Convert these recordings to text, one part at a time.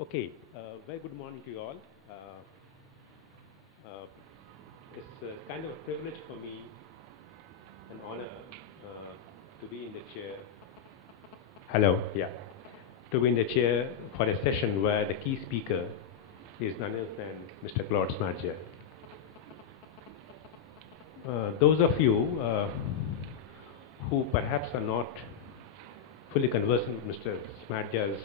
Okay, very good morning to you all. It's kind of a privilege for me, an honor to be in the chair. Hello, yeah. To be in the chair for a session where the key speaker is none other than Mr. Claude Smartja. Those of you who perhaps are not fully conversant with Mr. Smartja's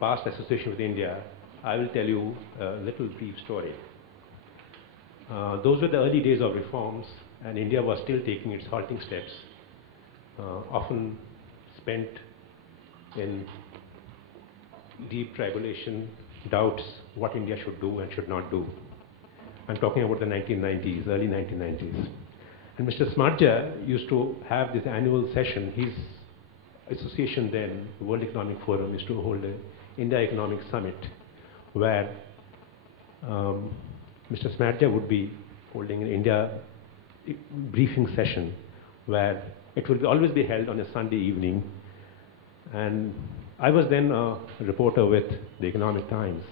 past association with India, I will tell you a little brief story. Those were the early days of reforms, and India was still taking its halting steps, often spent in deep tribulation, doubts what India should do and should not do. I'm talking about the 1990s, early 1990s. And Mr. Smartja used to have this annual session. His association then, the World Economic Forum, used to hold an India Economic Summit where Mr. Smartja would be holding an India briefing session where it will always be held on a Sunday evening. And I was then a reporter with the Economic Times,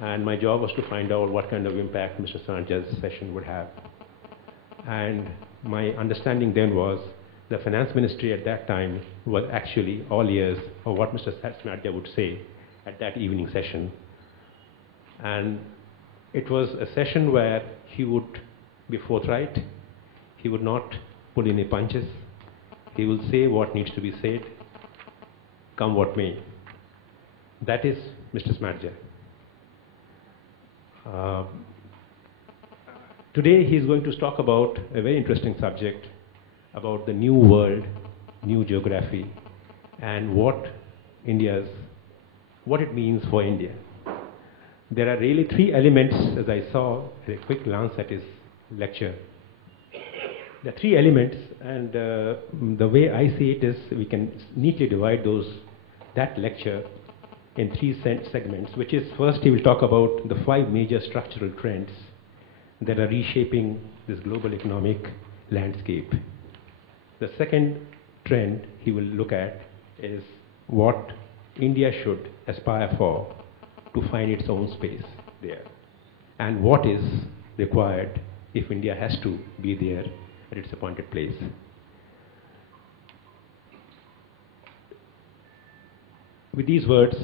and my job was to find out what kind of impact Mr. Smartja's session would have. And my understanding then was the finance ministry at that time was actually all ears of what Mr. Smartja would say at that evening session. And it was a session where he would be forthright, he would not pull any punches, he will say what needs to be said, come what may. That is Mr. Smartja. Today he is going to talk about a very interesting subject about the new world, new geography, and what it means for India. There are really three elements, as I saw at a quick glance at his lecture. The three elements, and the way I see it is we can neatly divide that lecture in three segments, which is first he will talk about the 5 major structural trends that are reshaping this global economic landscape. The second trend he will look at is what India should aspire for to find its own space there, and what is required if India has to be there at its appointed place. With these words,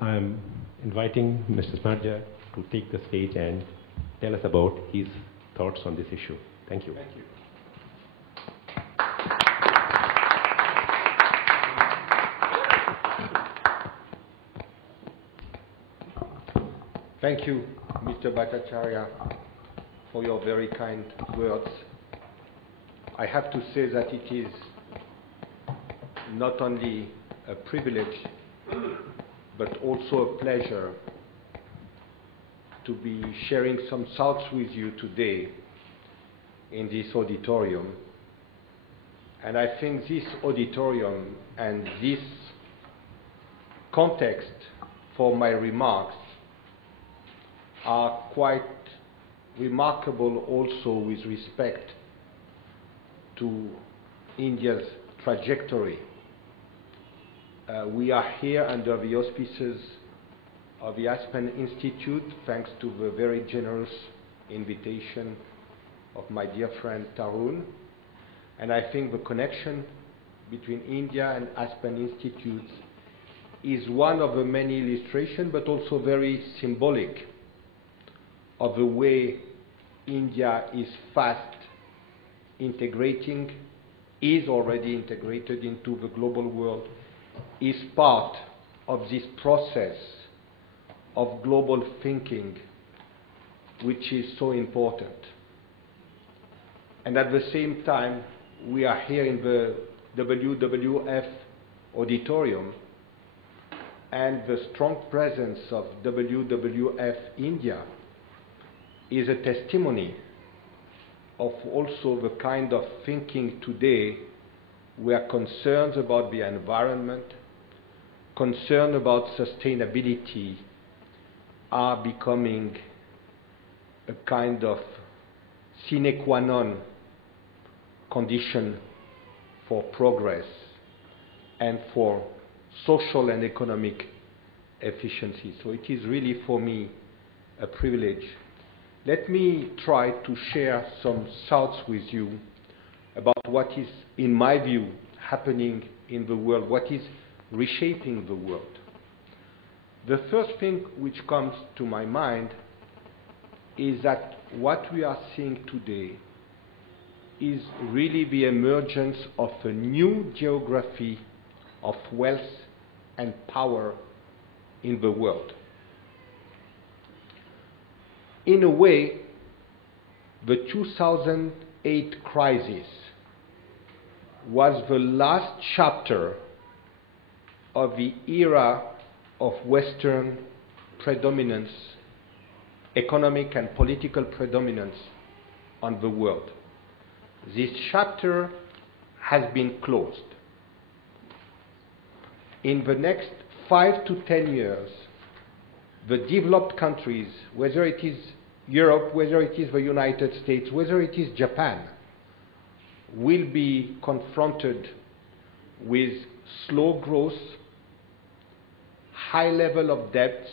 I am inviting Mr. Smartja to take the stage and tell us about his thoughts on this issue. Thank you. Thank you. Thank you, Mr. Bhattacharya, for your very kind words. I have to say that it is not only a privilege, but also a pleasure to be sharing some thoughts with you today in this auditorium. And I think this auditorium and this context for my remarks are quite remarkable also with respect to India's trajectory. We are here under the auspices of the Aspen Institute, thanks to the very generous invitation of my dear friend Tarun. And I think the connection between India and Aspen Institute is one of the many illustrations, but also very symbolic of the way India is fast integrating, is already integrated into the global world, is part of this process of global thinking, which is so important. And at the same time, we are here in the WWF auditorium, and the strong presence of WWF India is a testimony of also the kind of thinking today where concerns about the environment, concern about sustainability are becoming a kind of sine qua non condition for progress and for social and economic efficiency. So it is really for me a privilege. Let me try to share some thoughts with you about what is, in my view, happening in the world, what is reshaping the world. The first thing which comes to my mind is that what we are seeing today is really the emergence of a new geography of wealth and power in the world. In a way, the 2008 crisis was the last chapter of the era of Western predominance, economic and political predominance on the world. This chapter has been closed. In the next 5 to 10 years, the developed countries, whether it is Europe, whether it is the United States, whether it is Japan, will be confronted with slow growth, high level of debt,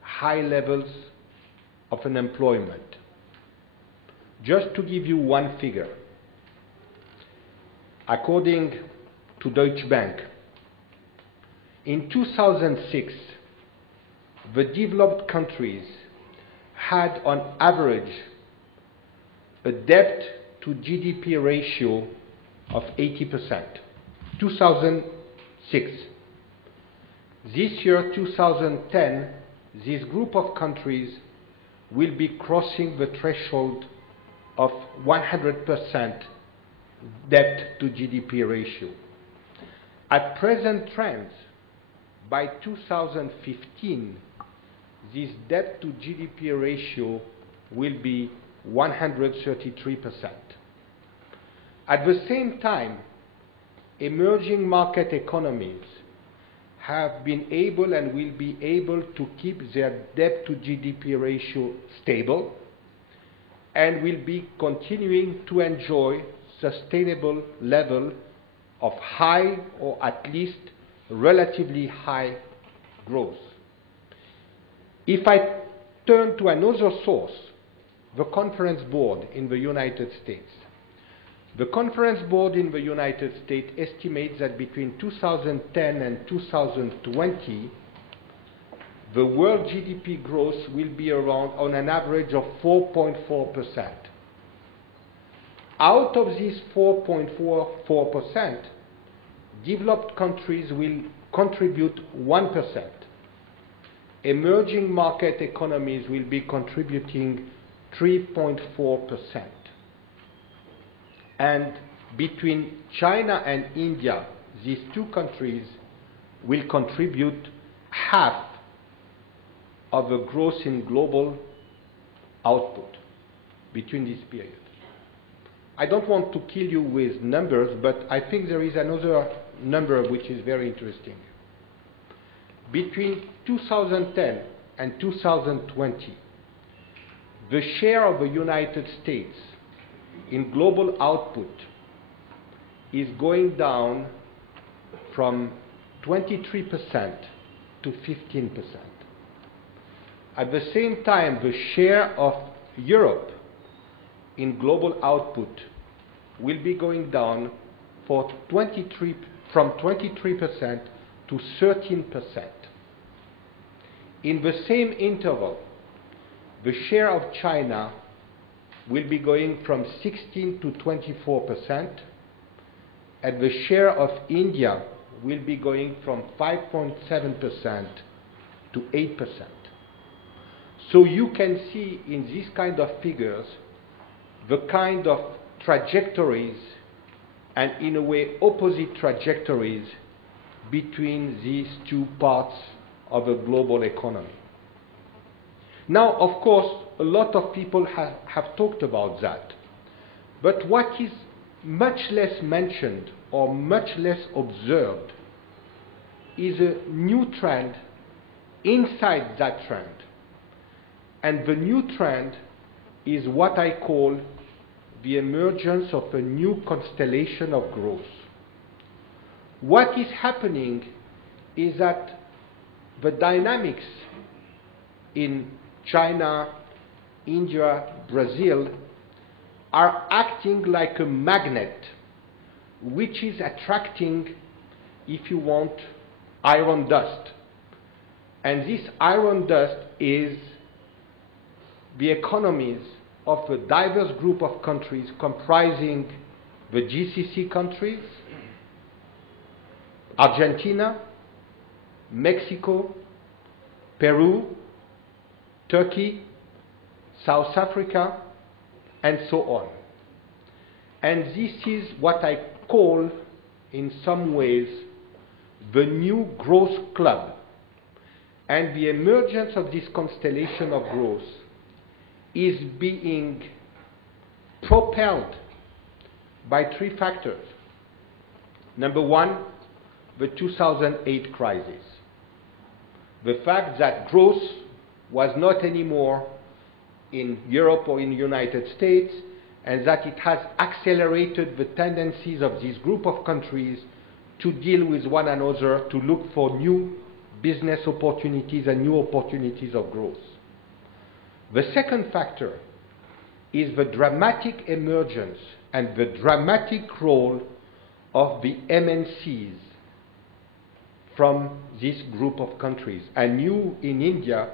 high levels of unemployment. Just to give you one figure, according to Deutsche Bank, in 2006, the developed countries had on average a debt to GDP ratio of 80%. 2006. This year, 2010, this group of countries will be crossing the threshold of 100% debt to GDP ratio. At present trends, by 2015, this debt to GDP ratio will be 133%. At the same time, emerging market economies have been able and will be able to keep their debt to GDP ratio stable and will be continuing to enjoy sustainable level of high or at least relatively high growth. If I turn to another source, the Conference Board in the United States. The Conference Board in the United States estimates that between 2010 and 2020, the world GDP growth will be around on an average of 4.4%. Out of this 4.44%, developed countries will contribute 1%. Emerging market economies will be contributing 3.4%. And between China and India, these two countries will contribute half of the growth in global output between this period. I don't want to kill you with numbers, but I think there is another number which is very interesting. Between 2010 and 2020, the share of the United States in global output is going down from 23% to 15%. At the same time, the share of Europe in global output will be going down from 23% to 13%. In the same interval, the share of China will be going from 16 to 24%, and the share of India will be going from 5.7% to 8%. So you can see in these kind of figures the kind of trajectories and in a way opposite trajectories between these two parts of a global economy. Now, of course, a lot of people have talked about that. But what is much less mentioned or much less observed is a new trend inside that trend. And the new trend is what I call the emergence of a new constellation of growth. What is happening is that the dynamics in China, India, Brazil are acting like a magnet which is attracting, if you want, iron dust. And this iron dust is the economies of a diverse group of countries comprising the GCC countries, Argentina, Mexico, Peru, Turkey, South Africa, and so on. And this is what I call, in some ways, the new growth club. And the emergence of this constellation of growth is being propelled by three factors. Number one, the 2008 crisis. The fact that growth was not anymore in Europe or in the United States, and that it has accelerated the tendencies of this group of countries to deal with one another, to look for new business opportunities and new opportunities of growth. The second factor is the dramatic emergence and the dramatic role of the MNCs from this group of countries. And you in India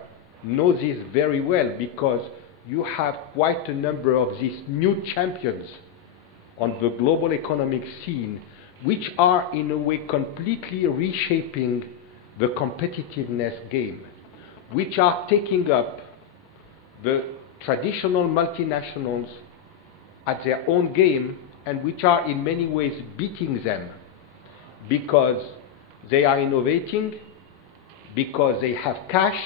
know this very well, because you have quite a number of these new champions on the global economic scene, which are in a way completely reshaping the competitiveness game, which are taking up the traditional multinationals at their own game, and which are in many ways beating them because they are innovating, because they have cash,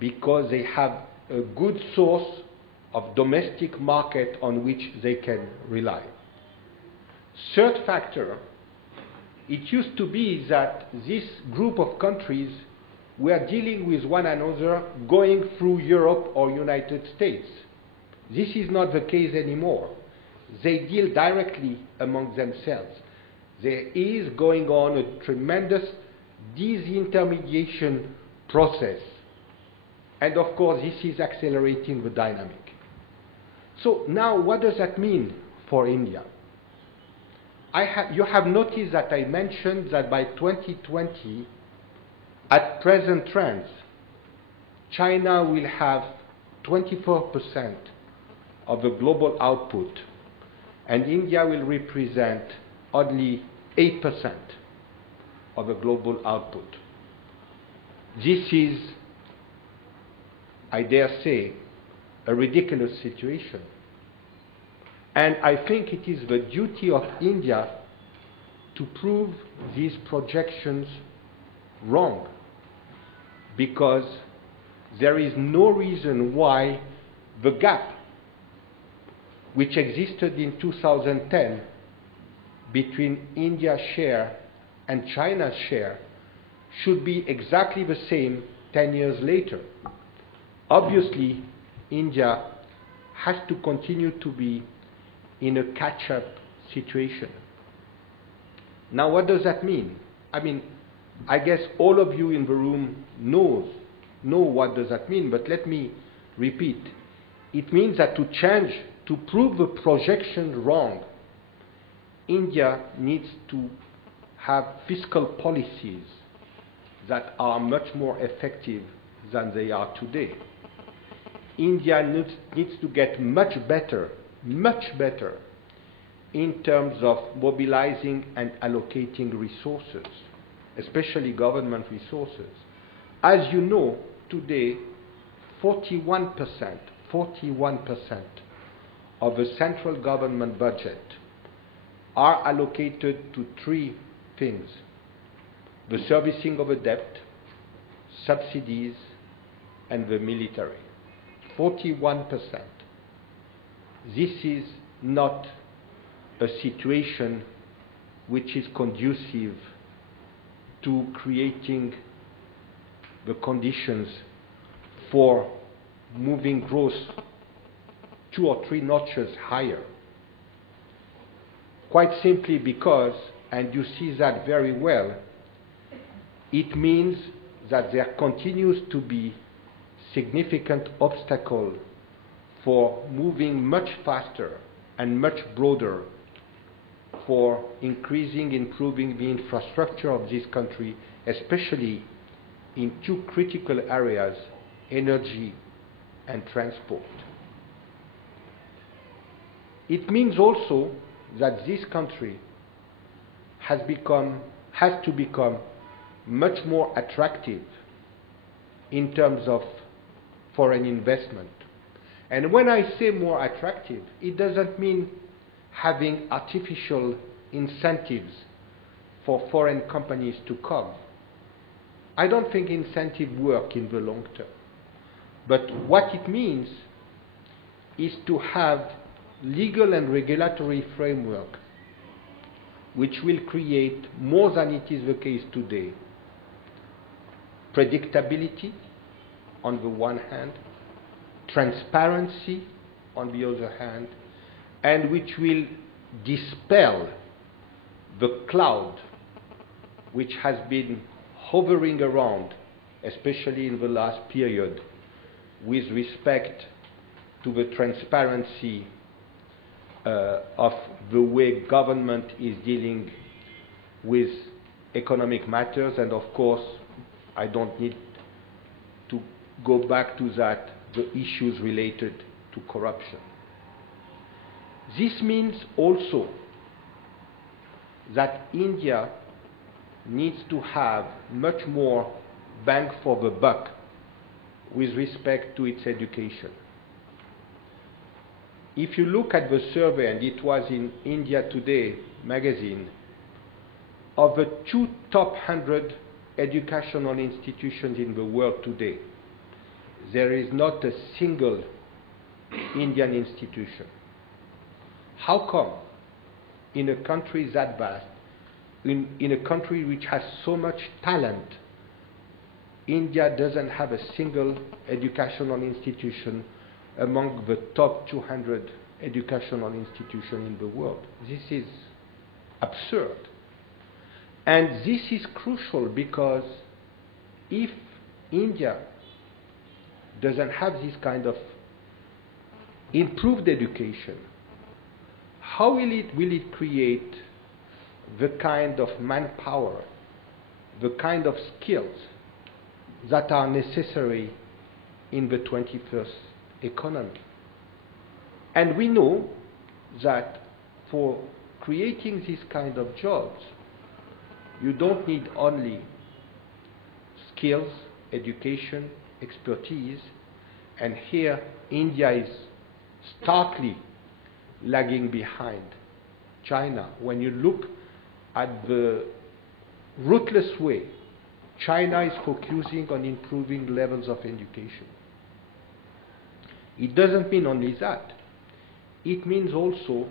because they have a good source of domestic market on which they can rely. Third factor, it used to be that this group of countries were dealing with one another going through Europe or United States. This is not the case anymore. They deal directly among themselves. There is going on a tremendous disintermediation process. And of course, this is accelerating the dynamic. So now, what does that mean for India? You have noticed that I mentioned that by 2020, at present trends, China will have 24% of the global output, and India will represent only 8% of the global output. This is, I dare say, a ridiculous situation. And I think it is the duty of India to prove these projections wrong, because there is no reason why the gap which existed in 2010 between India's share and China's share should be exactly the same 10 years later. Obviously, India has to continue to be in a catch-up situation. Now, what does that mean? I mean, I guess all of you in the room know what does that mean, but let me repeat. It means that to prove the projection wrong, India needs to have fiscal policies that are much more effective than they are today. India needs to get much better in terms of mobilizing and allocating resources, especially government resources. As you know, today, 41% of the central government budget are allocated to three things: the servicing of a debt, subsidies, and the military. 41%. This is not a situation which is conducive to creating the conditions for moving growth 2 or 3 notches higher. Quite simply because, and you see that very well, it means that there continues to be significant obstacle for moving much faster and much broader for increasing, improving the infrastructure of this country, especially in two critical areas, energy and transport. It means also that this country has to become much more attractive in terms of foreign investment. And when I say more attractive, it doesn't mean having artificial incentives for foreign companies to come. I don't think incentives work in the long term. But what it means is to have legal and regulatory framework which will create, more than it is the case today, predictability on the one hand, transparency on the other hand, and which will dispel the cloud which has been hovering around, especially in the last period, with respect to the transparency of the way government is dealing with economic matters. And of course, I don't need to go back to that, the issues related to corruption. This means also that India needs to have much more bang for the buck with respect to its education. If you look at the survey, and it was in India Today magazine, of the top 100 educational institutions in the world today, there is not a single Indian institution. How come in a country that vast, in a country which has so much talent, India doesn't have a single educational institution among the top 200 educational institutions in the world? This is absurd. And this is crucial because if India doesn't have this kind of improved education, how will it create the kind of manpower, the kind of skills that are necessary in the 21st economy? And we know that for creating this kind of jobs, you don't need only skills, education, expertise, and here India is starkly lagging behind China. When you look at the ruthless way China is focusing on improving levels of education, it doesn't mean only that. It means also,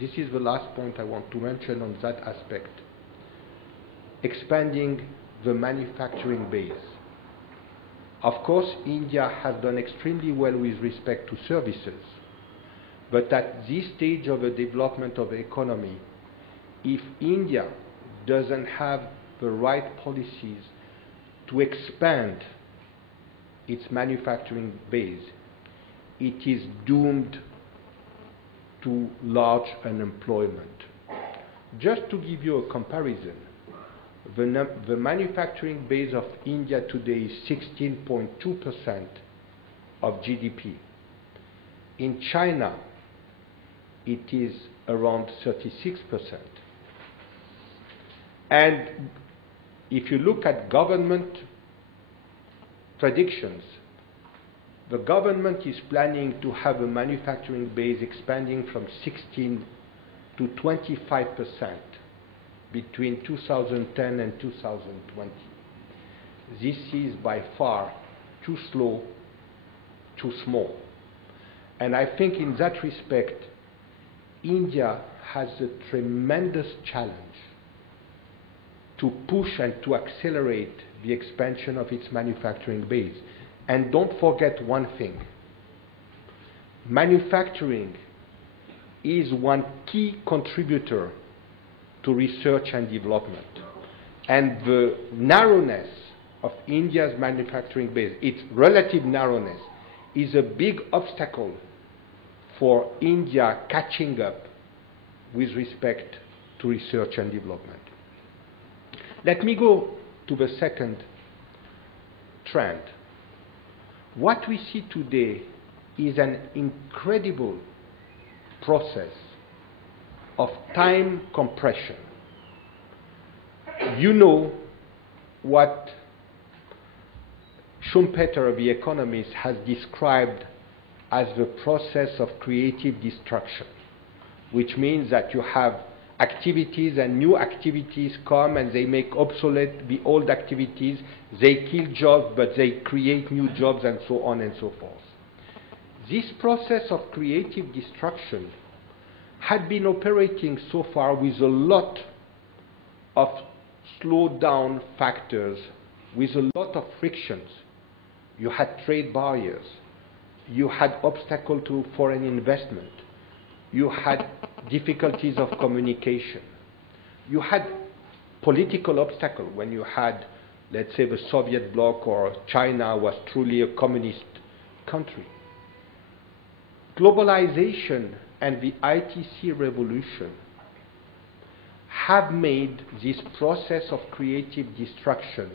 this is the last point I want to mention on that aspect, expanding the manufacturing base. Of course, India has done extremely well with respect to services, but at this stage of the development of the economy, if India doesn't have the right policies to expand its manufacturing base, it is doomed to large unemployment. Just to give you a comparison, the manufacturing base of India today is 16.2% of GDP. In China, it is around 36%. And if you look at government predictions, the government is planning to have a manufacturing base expanding from 16 to 25% between 2010 and 2020. This is by far too slow, too small. And I think in that respect, India has a tremendous challenge to push and to accelerate the expansion of its manufacturing base. And don't forget one thing. Manufacturing is one key contributor to research and development. And the narrowness of India's manufacturing base, its relative narrowness, is a big obstacle for India catching up with respect to research and development. Let me go to the second trend. What we see today is an incredible process of time compression. You know what Schumpeter, the economist, has described as the process of creative destruction, which means that you have activities and new activities come and they make obsolete the old activities, they kill jobs but they create new jobs and so on and so forth. This process of creative destruction had been operating so far with a lot of slowed down factors, with a lot of frictions. You had trade barriers, you had obstacles to foreign investment, you had difficulties of communication, you had political obstacles when you had, let's say, the Soviet bloc or China was truly a communist country. Globalization and the ITC revolution have made this process of creative destruction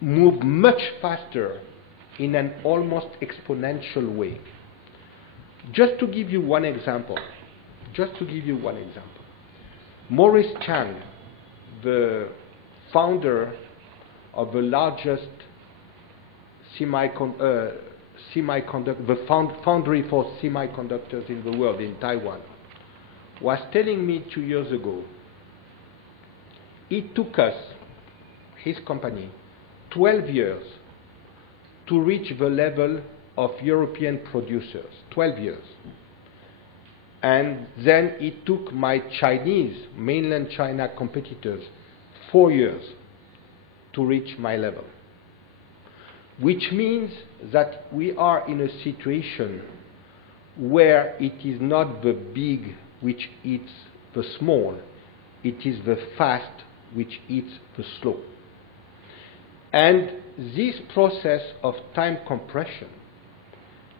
move much faster in an almost exponential way. Just to give you one example, Maurice Chang, the founder of the largest foundry for semiconductors in the world, in Taiwan, was telling me 2 years ago, it took us, his company, 12 years to reach the level of European producers, 12 years. And then it took my Chinese, mainland China competitors, 4 years to reach my level. Which means that we are in a situation where it is not the big which eats the small, it is the fast which eats the slow. And this process of time compression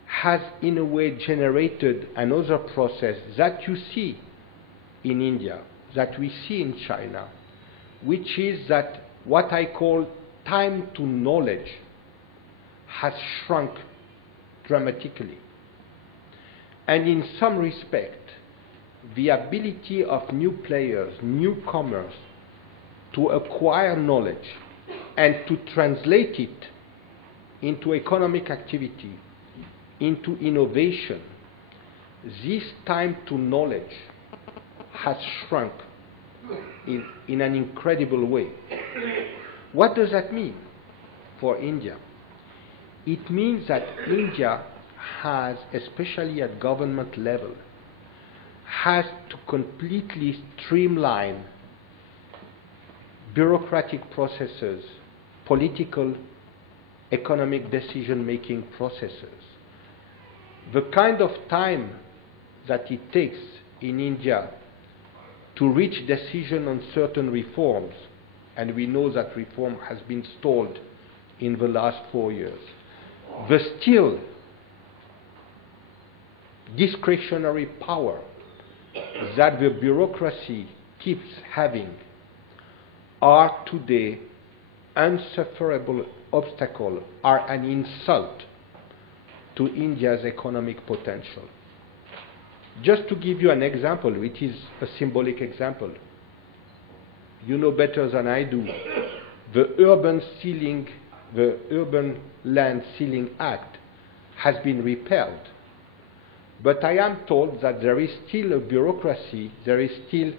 has in a way generated another process that you see in India, that we see in China, which is that what I call time to knowledge has shrunk dramatically. And in some respect, the ability of new players, newcomers, to acquire knowledge and to translate it into economic activity, into innovation, this time to knowledge has shrunk in an incredible way. What does that mean for India? It means that India has, especially at government level, has to completely streamline bureaucratic processes, political, economic decision-making processes. The kind of time that it takes in India to reach decision on certain reforms, and we know that reform has been stalled in the last 4 years, the still discretionary power that the bureaucracy keeps having are today unsufferable obstacles, are an insult to India's economic potential. Just to give you an example, which is a symbolic example, you know better than I do, the Urban Land Ceiling Act has been repealed. But I am told that there is still a bureaucracy, there is still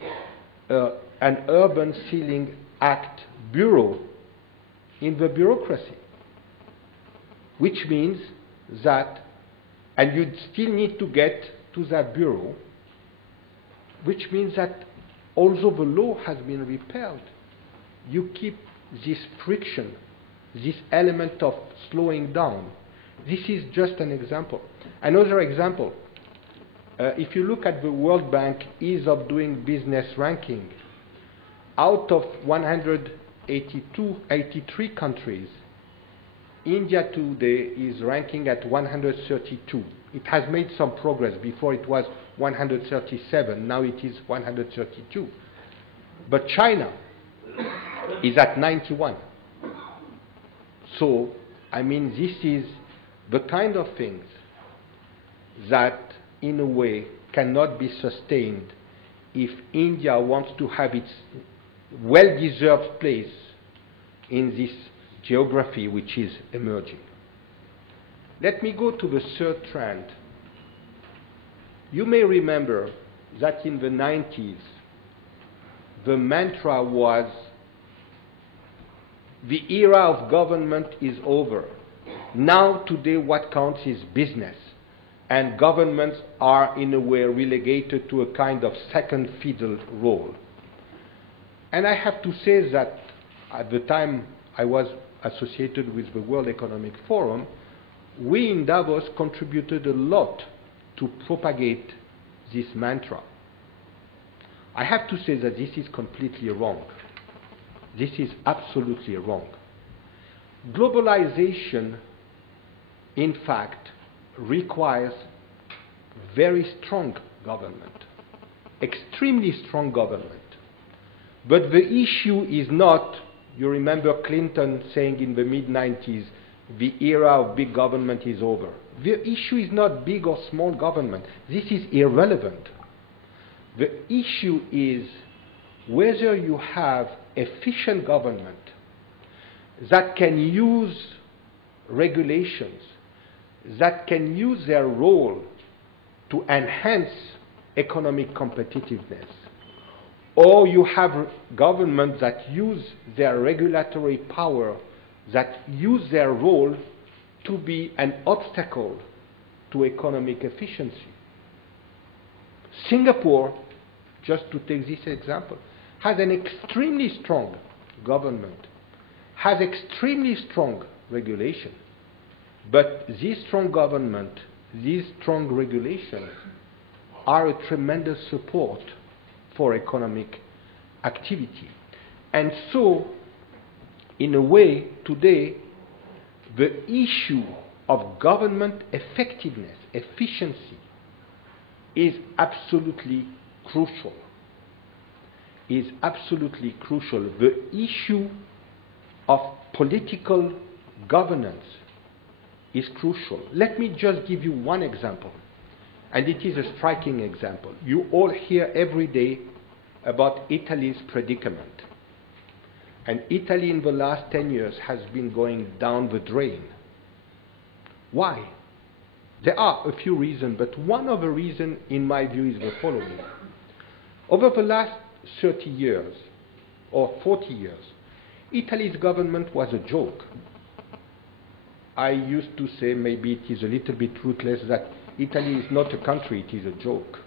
an Urban Ceiling Act bureau in the bureaucracy, which means that, and you still need to get to that bureau, which means that although the law has been repealed, you keep this friction, this element of slowing down. This is just an example. Another example, if you look at the World Bank Ease of Doing Business ranking, out of 100 83 countries, India today is ranking at 132. It has made some progress. Before it was 137, now it is 132. But China is at 91. So, I mean, this is the kind of things that, in a way, cannot be sustained if India wants to have its well-deserved place in this geography which is emerging. Let me go to the third trend. You may remember that in the 90s, the mantra was, the era of government is over. Now, today, what counts is business. And governments are, in a way, relegated to a kind of second fiddle role. And I have to say that at the time I was associated with the World Economic Forum, we in Davos contributed a lot to propagate this mantra. I have to say that this is completely wrong. This is absolutely wrong. Globalization, in fact, requires very strong government, extremely strong government. But the issue is not, you remember Clinton saying in the mid-90s, the era of big government is over. The issue is not big or small government. This is irrelevant. The issue is whether you have efficient government that can use regulations, that can use their role to enhance economic competitiveness, or you have governments that use their regulatory power, that use their role to be an obstacle to economic efficiency. Singapore, just to take this example, has an extremely strong government, has extremely strong regulation. But this strong government, these strong regulations are a tremendous support for economic activity. And so, in a way, today, the issue of government effectiveness, efficiency, is absolutely crucial. Is absolutely crucial. The issue of political governance is crucial. Let me just give you one example, and it is a striking example. You all hear every day about Italy's predicament. And Italy in the last 10 years has been going down the drain. Why? There are a few reasons, but one of the reasons, in my view, is the following. Over the last 30 years, or 40 years, Italy's government was a joke. I used to say, maybe it is a little bit ruthless, that Italy is not a country, it is a joke.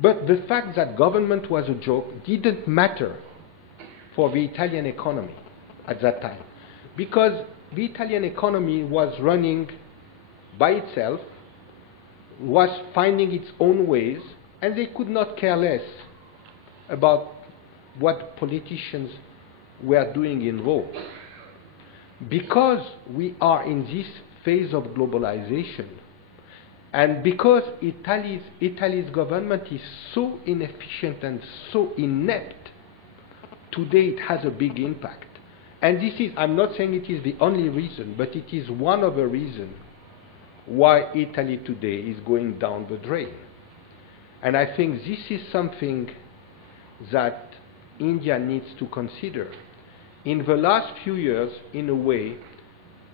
But the fact that government was a joke didn't matter for the Italian economy at that time, because the Italian economy was running by itself, was finding its own ways, and they could not care less about what politicians were doing in Rome. Because we are in this phase of globalization, and because Italy's government is so inefficient and so inept, today it has a big impact. And this is, I'm not saying it is the only reason, but it is one of the reasons why Italy today is going down the drain. And I think this is something that India needs to consider. In the last few years, in a way,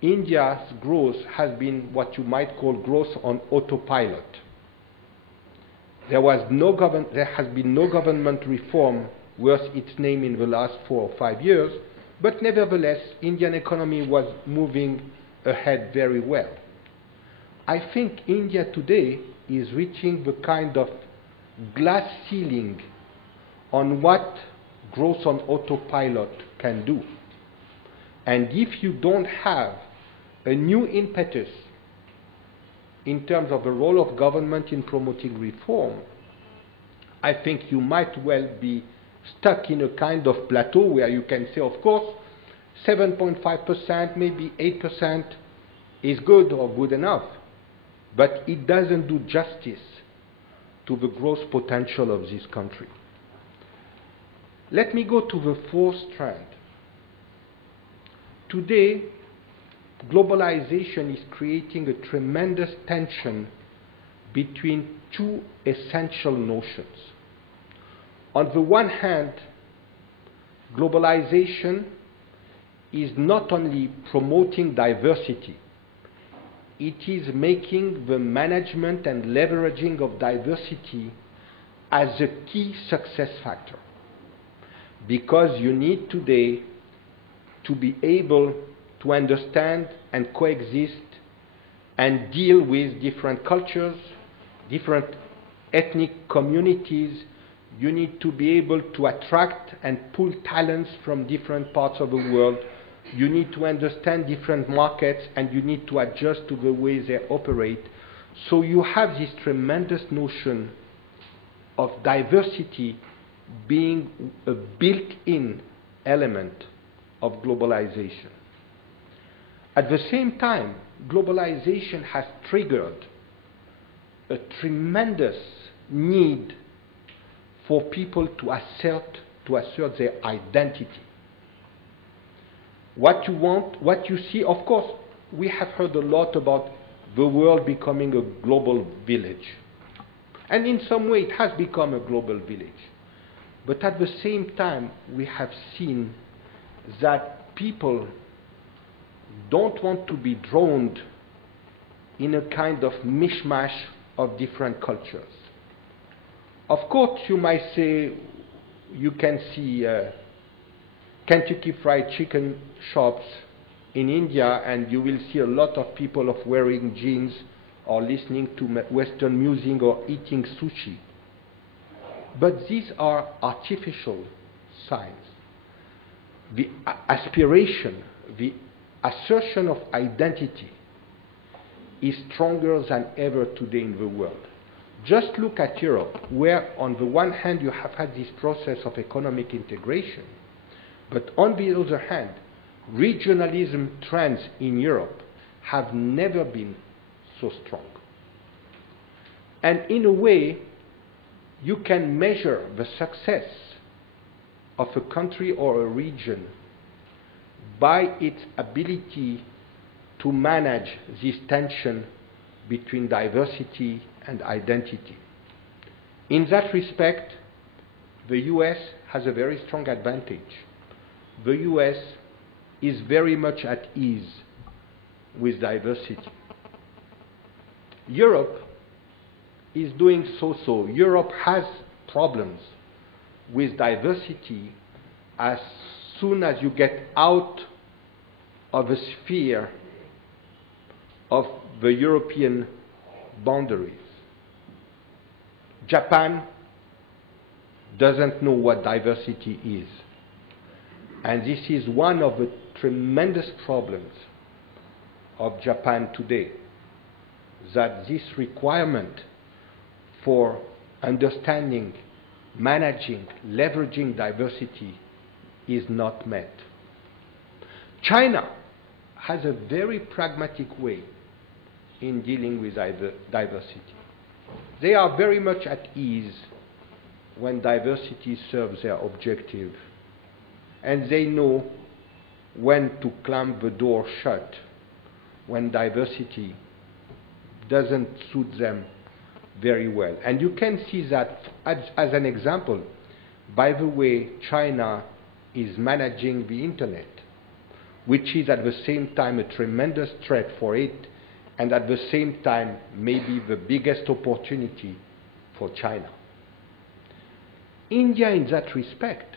India's growth has been what you might call growth on autopilot. There has been no government reform worth its name in the last 4 or 5 years, but nevertheless, Indian economy was moving ahead very well. I think India today is reaching the kind of glass ceiling on what growth on autopilot can do. And if you don't have a new impetus in terms of the role of government in promoting reform, I think you might well be stuck in a kind of plateau where you can say, of course, 7.5%, maybe 8% is good or good enough, but it doesn't do justice to the growth potential of this country. Let me go to the fourth trend. Today, globalization is creating a tremendous tension between two essential notions. On the one hand, globalization is not only promoting diversity, it is making the management and leveraging of diversity as a key success factor. Because you need today to be able to understand and coexist and deal with different cultures, different ethnic communities. You need to be able to attract and pull talents from different parts of the world. You need to understand different markets, and you need to adjust to the way they operate. So you have this tremendous notion of diversity being a built-in element of globalization. At the same time, globalization has triggered a tremendous need for people to assert their identity. What you see, of course, we have heard a lot about the world becoming a global village. And in some way it has become a global village. But at the same time, we have seen that people don't want to be drowned in a kind of mishmash of different cultures. Of course, you might say you can see Kentucky Fried Chicken shops in India, and you will see a lot of people wearing jeans or listening to Western music or eating sushi. But these are artificial signs. The aspiration, the assertion of identity is stronger than ever today in the world. Just look at Europe, where on the one hand you have had this process of economic integration, but on the other hand, regionalism trends in Europe have never been so strong. And in a way, you can measure the success of a country or a region by its ability to manage this tension between diversity and identity. In that respect, the US has a very strong advantage. The US is very much at ease with diversity. Europe is doing so-so. Europe has problems with diversity as soon as you get out of the sphere of the European boundaries. Japan doesn't know what diversity is. And this is one of the tremendous problems of Japan today, that this requirement for understanding, managing, leveraging diversity is not met. China has a very pragmatic way in dealing with diversity. They are very much at ease when diversity serves their objective, and they know when to clamp the door shut when diversity doesn't suit them very well. And you can see that as an example by the way China is managing the internet, which is at the same time a tremendous threat for it, and at the same time maybe the biggest opportunity for China. India, in that respect,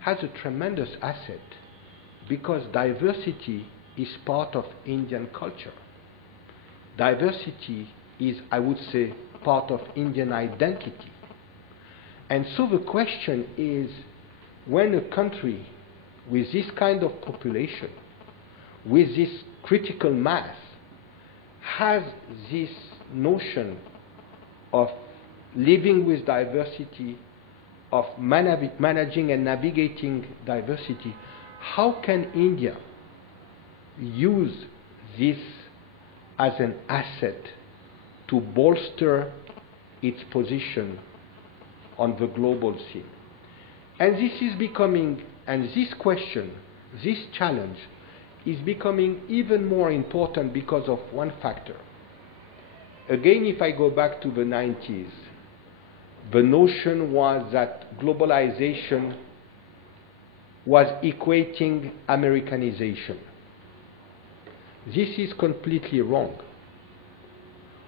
has a tremendous asset because diversity is part of Indian culture. Diversity is, I would say, part of Indian identity. And so the question is, when a country with this kind of population, with this critical mass, has this notion of living with diversity, of managing and navigating diversity, how can India use this as an asset to bolster its position on the global scene? And this is becoming, and this question, this challenge, is becoming even more important because of one factor. Again, if I go back to the 90s, the notion was that globalization was equating Americanization. This is completely wrong.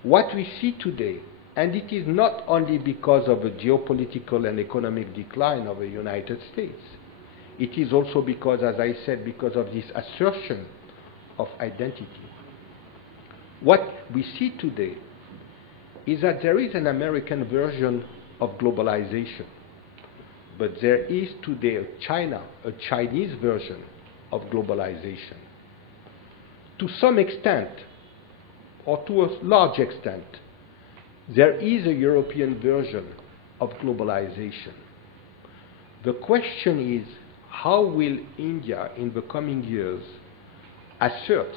What we see today, and it is not only because of the geopolitical and economic decline of the United States, it is also because, as I said, because of this assertion of identity. What we see today is that there is an American version of globalization, but there is today a Chinese version of globalization. To some extent, or to a large extent, there is a European version of globalization. The question is, how will India in the coming years assert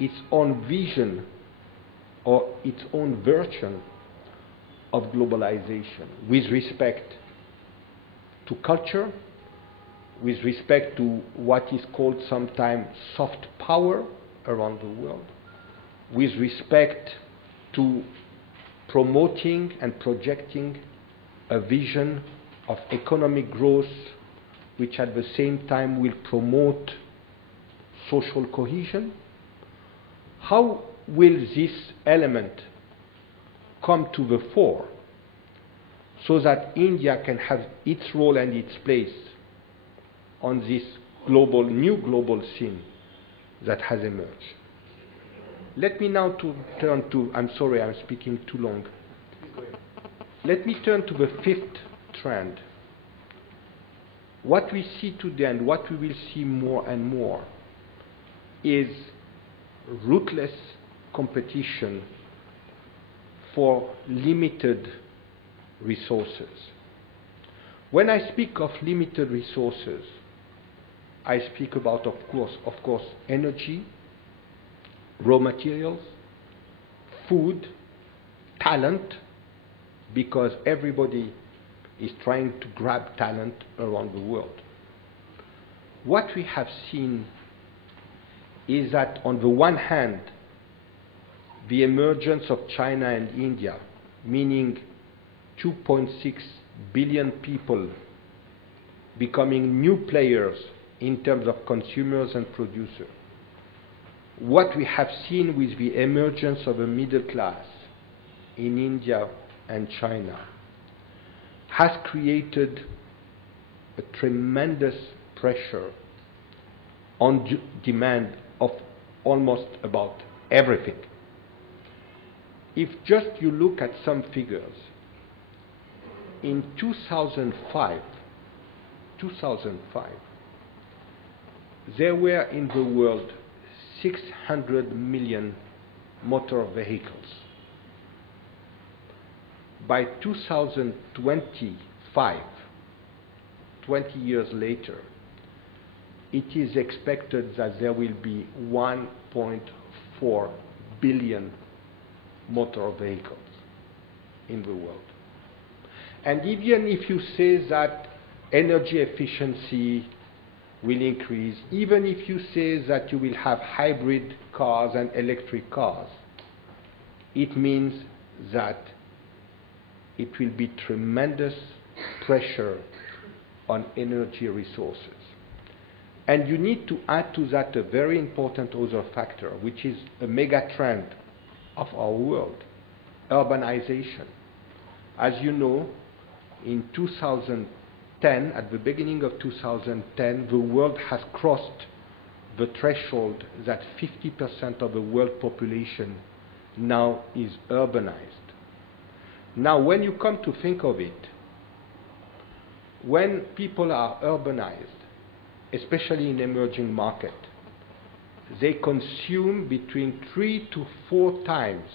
its own vision or its own version of globalization with respect to culture, with respect to what is called sometimes soft power around the world, with respect to promoting and projecting a vision of economic growth which at the same time will promote social cohesion? How will this element come to the fore so that India can have its role and its place on this new global scene that has emerged? Let me now turn to, I'm sorry, I'm speaking too long. Let me turn to the fifth trend. What we see today and what we will see more and more is ruthless competition for limited resources. When I speak of limited resources, I speak about, of course, energy, raw materials, food, talent, because everybody is trying to grab talent around the world. What we have seen is that on the one hand, the emergence of China and India, meaning 2.6 billion people becoming new players in terms of consumers and producers. What we have seen with the emergence of a middle class in India and China has created a tremendous pressure on demand of almost about everything. If just you look at some figures, in 2005, there were in the world 600 million motor vehicles. By 2025, 20 years later, it is expected that there will be 1.4 billion motor vehicles in the world. And even if you say that energy efficiency will increase, even if you say that you will have hybrid cars and electric cars, it means that it will be tremendous pressure on energy resources. And you need to add to that a very important other factor, which is a mega trend of our world, urbanization. As you know, in 2010, at the beginning of 2010, the world has crossed the threshold that 50% of the world population now is urbanized. Now, when you come to think of it, when people are urbanized, especially in emerging markets, they consume between 3 to 4 times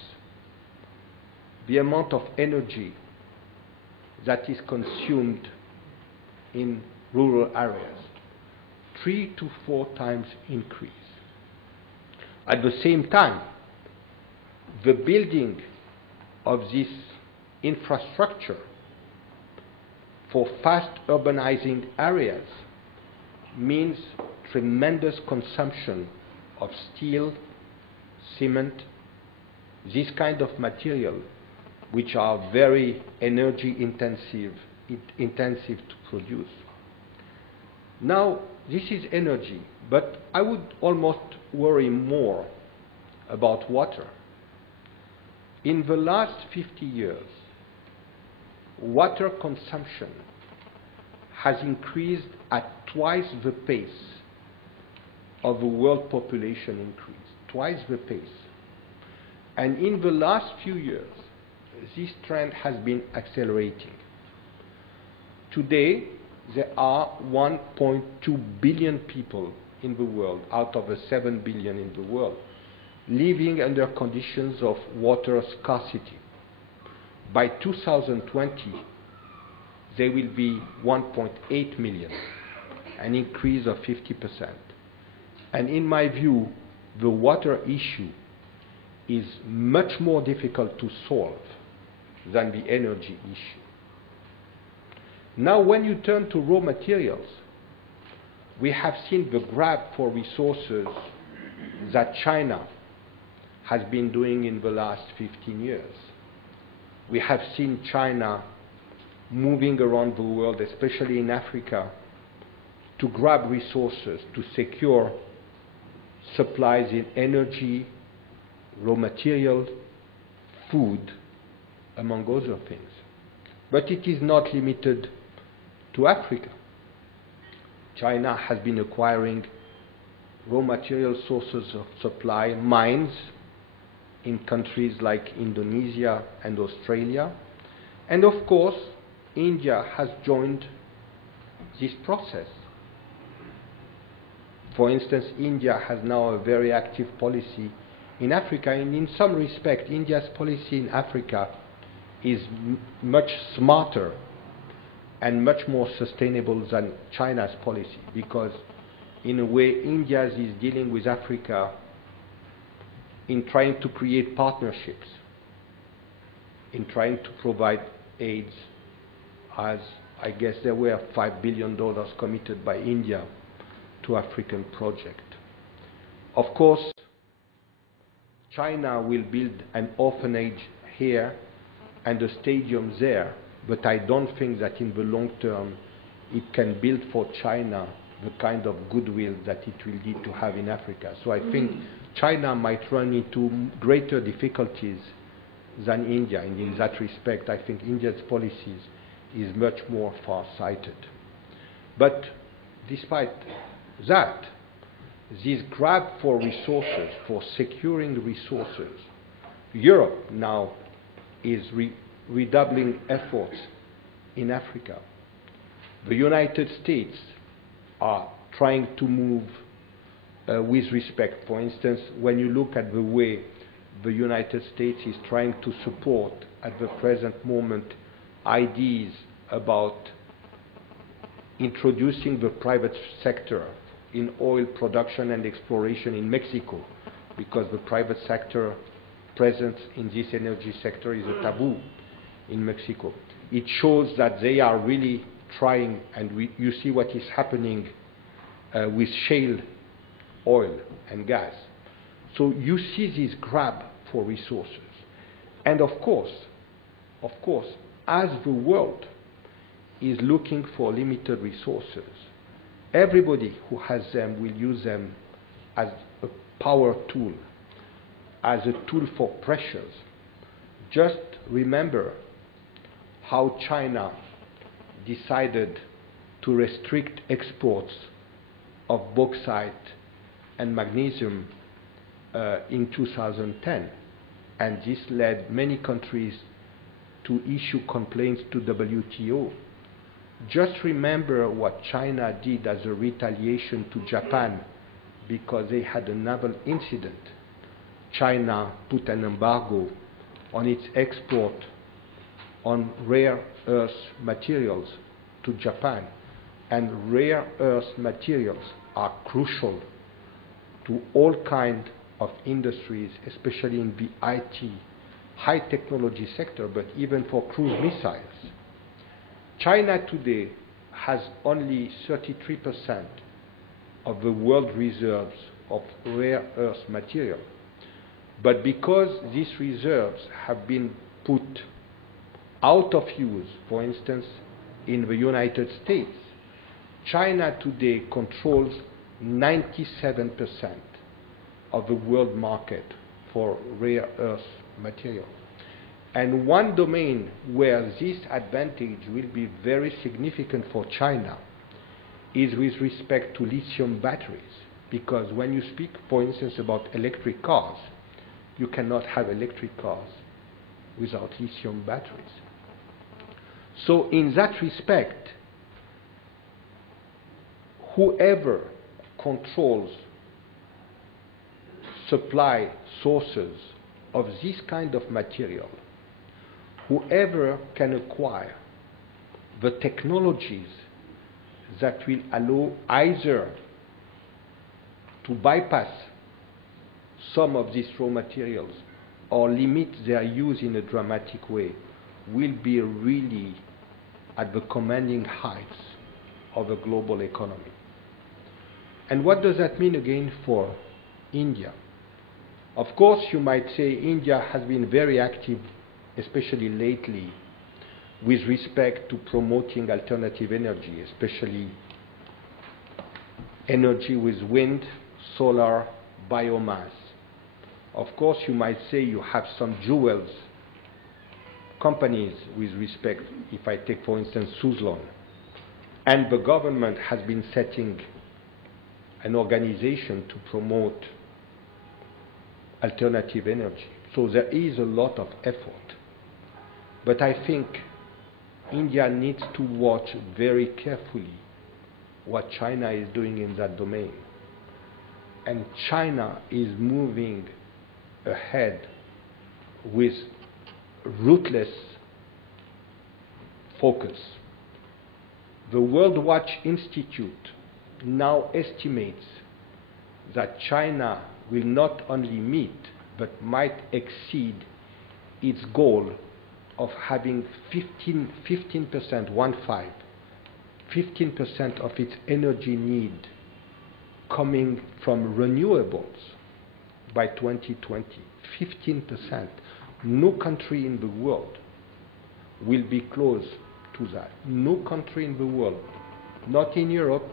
the amount of energy that is consumed in rural areas. 3 to 4 times increase. At the same time, the building of this infrastructure for fast urbanizing areas means tremendous consumption of steel, cement, this kind of material, which are very energy intensive to produce. Now, this is energy, but I would almost worry more about water. In the last 50 years, water consumption has increased at twice the pace of the world population increase, twice the pace. And in the last few years, this trend has been accelerating. Today, there are 1.2 billion people in the world, out of the 7 billion in the world, living under conditions of water scarcity. By 2020, there will be 1.8 million, an increase of 50%. And in my view, the water issue is much more difficult to solve than the energy issue. Now, when you turn to raw materials, we have seen the grab for resources that China has been doing in the last 15 years. We have seen China moving around the world, especially in Africa, to grab resources, to secure supplies in energy, raw material, food, among other things. But it is not limited to Africa. China has been acquiring raw material sources of supply, mines, in countries like Indonesia and Australia. And of course, India has joined this process. For instance, India has now a very active policy in Africa, and in some respect, India's policy in Africa is much smarter and much more sustainable than China's policy, because in a way, India is dealing with Africa in trying to create partnerships, in trying to provide aids, as I guess there were $5 billion committed by India to African project. Of course, China will build an orphanage here and a stadium there, but I don't think that in the long term it can build for China the kind of goodwill that it will need to have in Africa. So I think China might run into greater difficulties than India, and in that respect I think India's policies is much more far-sighted. But despite that, this grab for resources, for securing resources, Europe now is redoubling efforts in Africa. The United States are trying to move with respect. For instance, when you look at the way the United States is trying to support at the present moment ideas about introducing the private sector in oil production and exploration in Mexico, because the private sector presence in this energy sector is a taboo in Mexico. It shows that they are really trying, and you see what is happening with shale oil and gas. So you see this grab for resources. And of course, as the world is looking for limited resources, everybody who has them will use them as a power tool, as a tool for pressures. Just remember how China decided to restrict exports of bauxite and magnesium in 2010. And this led many countries to issue complaints to WTO. Just remember what China did as a retaliation to Japan because they had a naval incident. China put an embargo on its export on rare earth materials to Japan. and rare earth materials are crucial to all kinds of industries, especially in the IT, high technology sector, but even for cruise missiles. China today has only 33% of the world reserves of rare earth material. But because these reserves have been put out of use, for instance, in the United States, China today controls 97% of the world market for rare earth material. And one domain where this advantage will be very significant for China is with respect to lithium batteries. Because when you speak, for instance, about electric cars, you cannot have electric cars without lithium batteries. So in that respect, whoever controls supply sources of this kind of material, whoever can acquire the technologies that will allow either to bypass some of these raw materials or limit their use in a dramatic way, will be really at the commanding heights of the global economy. And what does that mean again for India? Of course, you might say India has been very active, especially lately, with respect to promoting alternative energy, especially energy with wind, solar, biomass. Of course, you might say you have some jewels companies with respect, if I take, for instance, Suzlon. And the government has been setting an organization to promote alternative energy. So there is a lot of effort. But I think India needs to watch very carefully what China is doing in that domain. And China is moving ahead with ruthless focus. The World Watch Institute now estimates that China will not only meet but might exceed its goal of having 15% of its energy need coming from renewables by 2020. 15%. No country in the world will be close to that. No country in the world, not in Europe,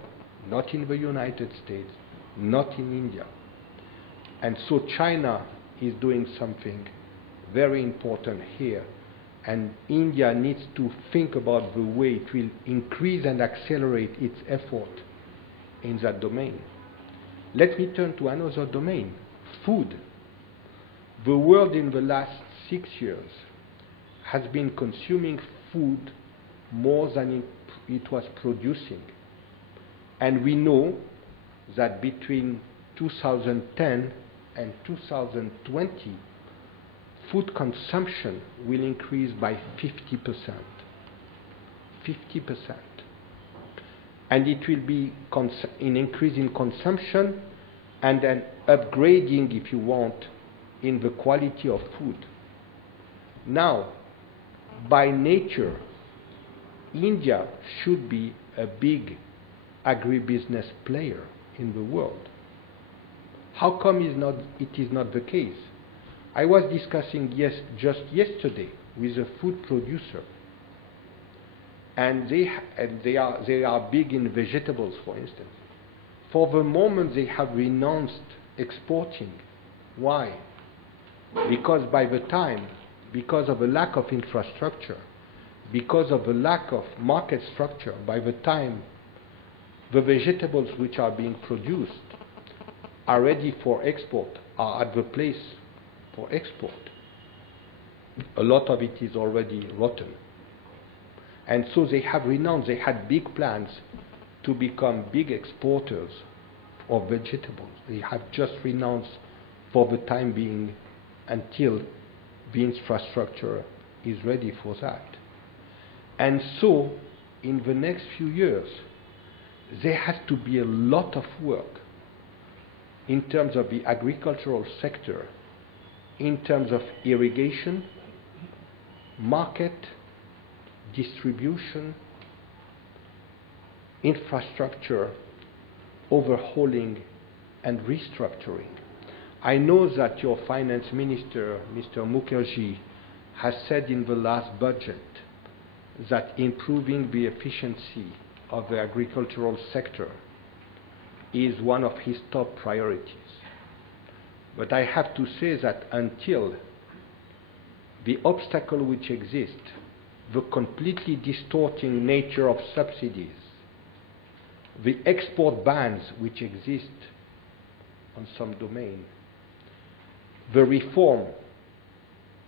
not in the United States, not in India. And so China is doing something very important here. And India needs to think about the way it will increase and accelerate its effort in that domain. Let me turn to another domain, food. The world in the last 6 years has been consuming food more than it was producing. And we know that between 2010 and 2020, food consumption will increase by 50%. 50%. And it will be an increase in consumption and an upgrading, if you want, in the quality of food. Now, by nature, India should be a big agribusiness player in the world. How come it is not the case? I was discussing just yesterday with a food producer, and they are big in vegetables, for instance. For the moment, they have renounced exporting. Why? Because because of a lack of infrastructure, because of a lack of market structure, by the time the vegetables which are being produced are ready for export, are at the place for export, a lot of it is already rotten. And so they have renounced. They had big plans to become big exporters of vegetables. They have just renounced for the time being until the infrastructure is ready for that. And so, in the next few years, there has to be a lot of work in terms of the agricultural sector, in terms of irrigation, market, distribution, infrastructure, overhauling, and restructuring. I know that your finance minister, Mr. Mukherjee, has said in the last budget that improving the efficiency of the agricultural sector is one of his top priorities. But I have to say that until the obstacle which exists, the completely distorting nature of subsidies, the export bans which exist on some domain, the reform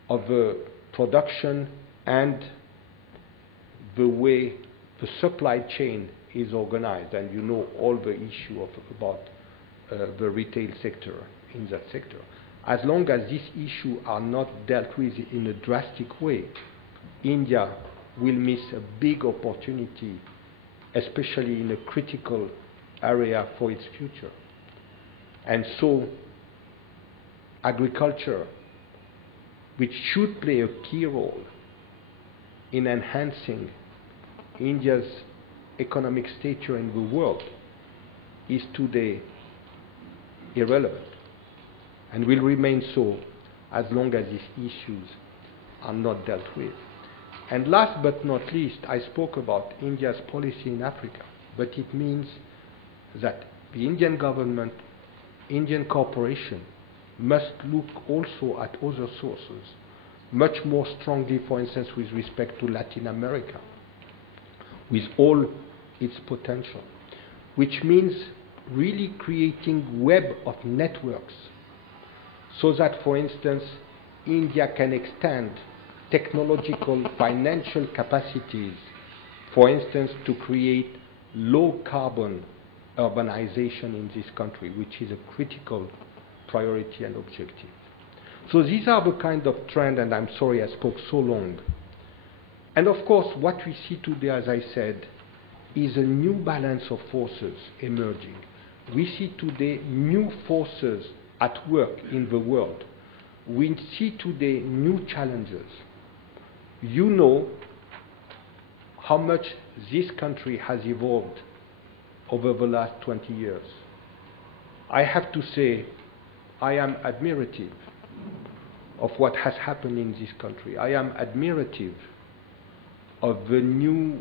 of the production and the way the supply chain is organized, and you know all the issue about the retail sector in that sector. As long as these issues are not dealt with in a drastic way, India will miss a big opportunity, especially in a critical area for its future. And so, agriculture, which should play a key role in enhancing India's economic stature in the world, is today irrelevant and will remain so as long as these issues are not dealt with. And last but not least, I spoke about India's policy in Africa, but it means that the Indian government, Indian corporation, must look also at other sources, much more strongly, for instance, with respect to Latin America, with all its potential, which means really creating web of networks so that, for instance, India can extend technological financial capacities, for instance, to create low-carbon urbanization in this country, which is a critical priority and objective. So these are the kind of trend, and I'm sorry I spoke so long. And of course, what we see today, as I said, is a new balance of forces emerging. We see today new forces at work in the world. We see today new challenges. You know how much this country has evolved over the last 20 years. I have to say, I am admirative of what has happened in this country. I am admirative of the new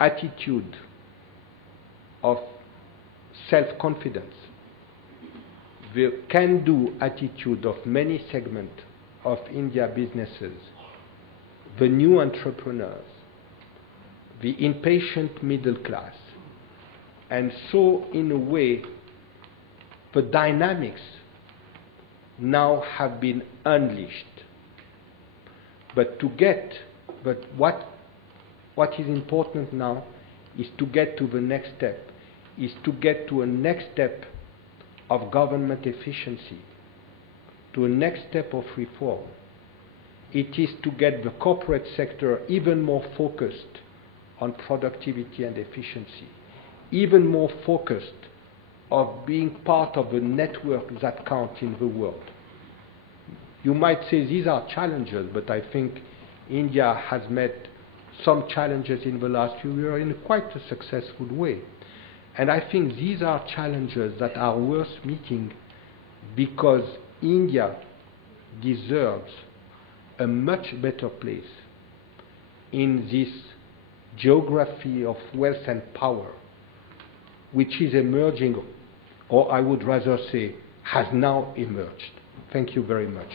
attitude of self-confidence, the can-do attitude of many segments of India businesses, the new entrepreneurs, the impatient middle class. And so, in a way, the dynamics now have been unleashed. But what is important now is to get to the next step, is to get to a next step of government efficiency, to a next step of reform. It is to get the corporate sector even more focused on productivity and efficiency, even more focused of being part of the network that counts in the world. You might say these are challenges, but I think India has met some challenges in the last few years in quite a successful way. And I think these are challenges that are worth meeting because India deserves a much better place in this geography of wealth and power, which is emerging, or I would rather say, has now emerged. Thank you very much.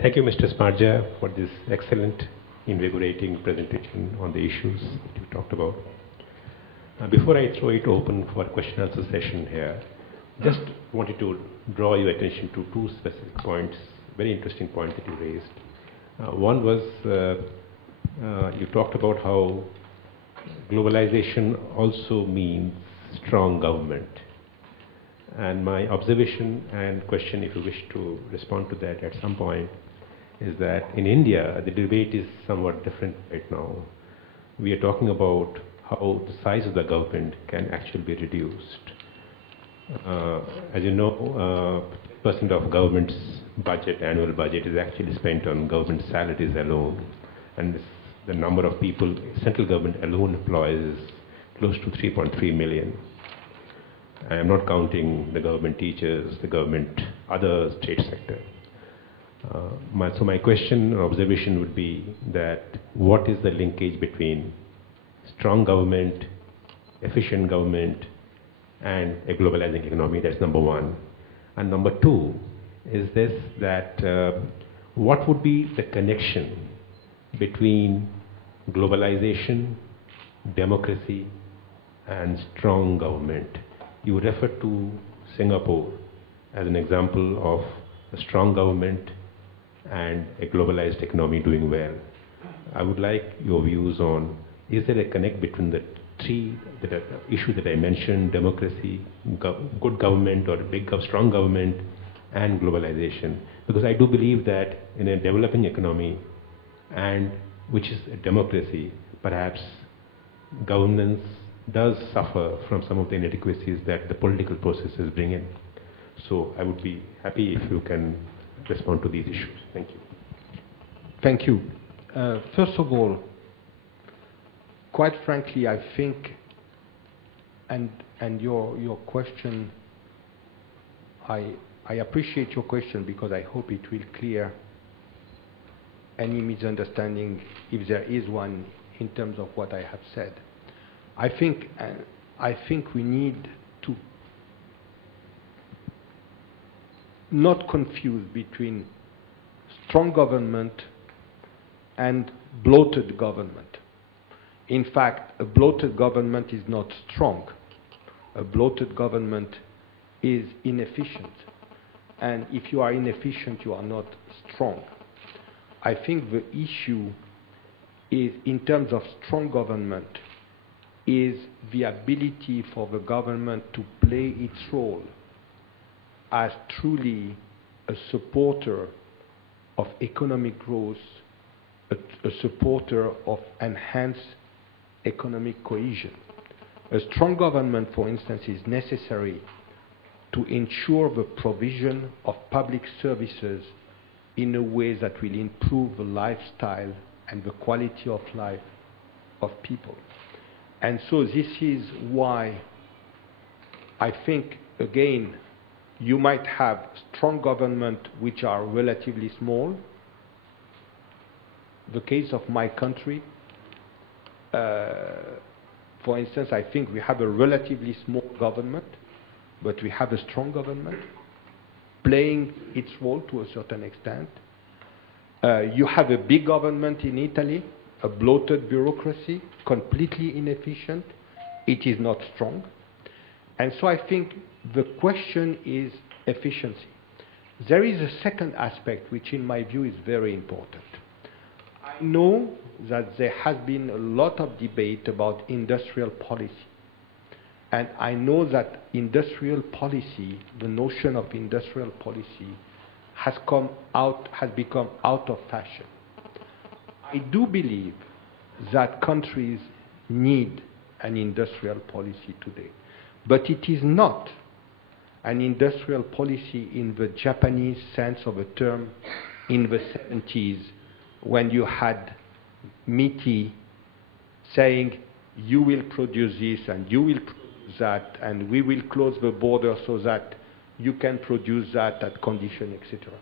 Thank you, Mr. Smarja, for this excellent, invigorating presentation on the issues that you talked about. Before I throw it open for question and answer session here, just wanted to draw your attention to two specific points, very interesting points that you raised. One was you talked about how globalization also means strong government. And my observation and question, if you wish to respond to that at some point, is that in India, the debate is somewhat different right now. We are talking about how the size of the government can actually be reduced. As you know, percent of government's budget, annual budget, is actually spent on government salaries alone. And the number of people central government alone employs is close to 3.3 million. I am not counting the government teachers, the government, other state sector. So my question or observation would be that what is the linkage between strong government, efficient government, and a globalizing economy? That's number one. And number two is this, that what would be the connection between globalization, democracy, and strong government? You refer to Singapore as an example of a strong government and a globalized economy doing well. I would like your views on, is there a connect between the three issues that I mentioned, democracy, good government or strong government, and globalization? Because I do believe that in a developing economy, and which is a democracy, perhaps governance does suffer from some of the inadequacies that the political processes bring in. So I would be happy if you can respond to these issues. Thank you. Thank you. First of all, quite frankly, I think, and your question, I appreciate your question because I hope it will clear any misunderstanding, if there is one, in terms of what I have said. I think we need to not confuse between strong government and bloated government. In fact, a bloated government is not strong. A bloated government is inefficient. And if you are inefficient, you are not strong. I think the issue is, in terms of strong government, is the ability for the government to play its role as truly a supporter of economic growth, a supporter of enhanced economic cohesion. A strong government, for instance, is necessary to ensure the provision of public services in a way that will improve the lifestyle and the quality of life of people. And so this is why I think, again, you might have strong government which are relatively small. The case of my country, for instance, I think we have a relatively small government, but we have a strong government playing its role to a certain extent. You have a big government in Italy, a bloated bureaucracy, completely inefficient. It is not strong. And so I think the question is efficiency. There is a second aspect which in my view is very important. I know that there has been a lot of debate about industrial policy. And I know that industrial policy, the notion of industrial policy, has become out of fashion. I do believe that countries need an industrial policy today. But it is not an industrial policy in the Japanese sense of a term in the 70s, when you had MITI saying, you will produce this and you will produce that, and we will close the border so that you can produce that at condition, etc.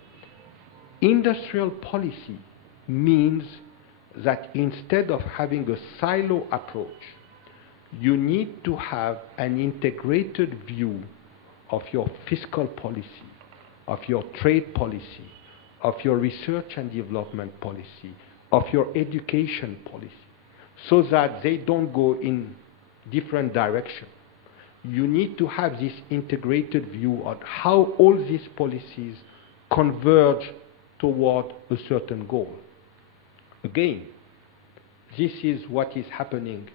Industrial policy means that instead of having a silo approach, you need to have an integrated view of your fiscal policy, of your trade policy, of your research and development policy, of your education policy, so that they don't go in different directions. You need to have this integrated view on how all these policies converge toward a certain goal. Again, this is what is happening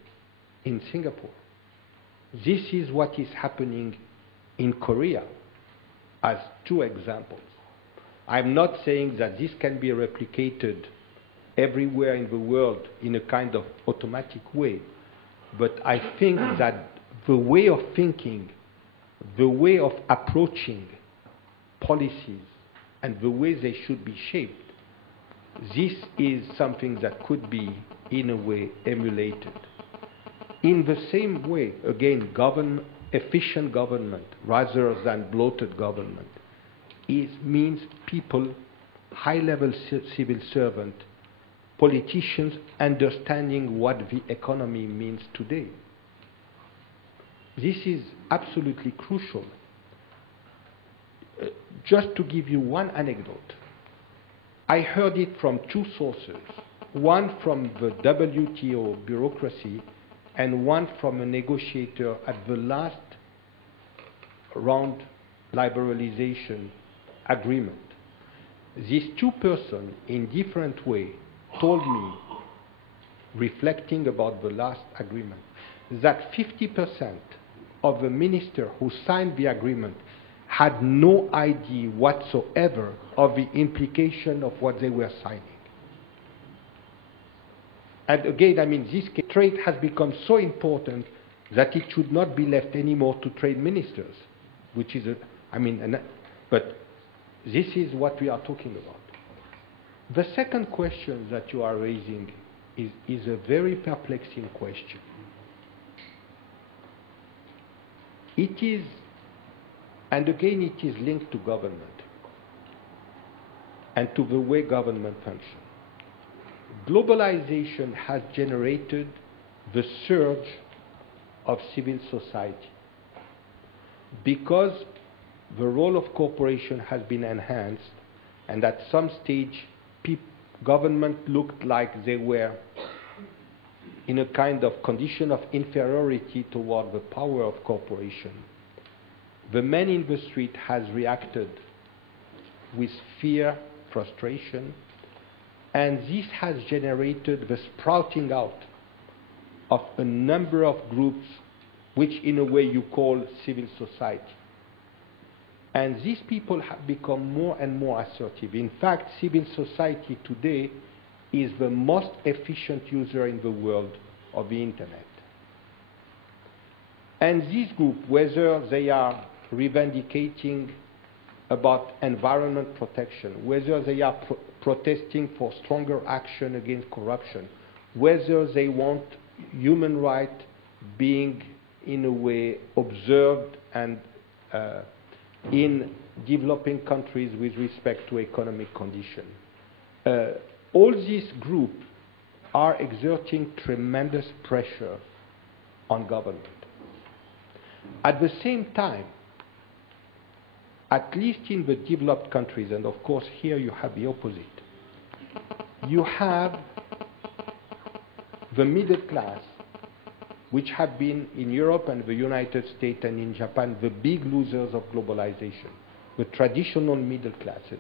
in Singapore. This is what is happening in Korea as two examples. I'm not saying that this can be replicated everywhere in the world in a kind of automatic way, but I think that the way of thinking, the way of approaching policies, and the way they should be shaped, this is something that could be, in a way, emulated. In the same way, again, efficient government rather than bloated government means people, high-level civil servant, politicians understanding what the economy means today. This is absolutely crucial. Just to give you one anecdote, I heard it from two sources, one from the WTO bureaucracy and one from a negotiator at the last round liberalization agreement. These two persons, in different ways, told me, reflecting about the last agreement, that 50% of the ministers who signed the agreement had no idea whatsoever of the implication of what they were signing. And again, I mean, this trade has become so important that it should not be left anymore to trade ministers, which is, but this is what we are talking about. The second question that you are raising is a very perplexing question. It is, and again, it is linked to government and to the way government functions. Globalization has generated the surge of civil society because the role of corporation has been enhanced, and at some stage government looked like they were in a kind of condition of inferiority toward the power of corporation. The man in the street has reacted with fear, frustration, and this has generated the sprouting out of a number of groups which in a way you call civil society. And these people have become more and more assertive. In fact, civil society today is the most efficient user in the world of the internet. And this group, whether they are revendicating about environment protection, whether they are protesting for stronger action against corruption, whether they want human rights being in a way observed and in developing countries with respect to economic condition. All these groups are exerting tremendous pressure on government. At the same time, at least in the developed countries, and of course here you have the opposite, you have the middle class, which have been in Europe and the United States and in Japan the big losers of globalization, the traditional middle classes.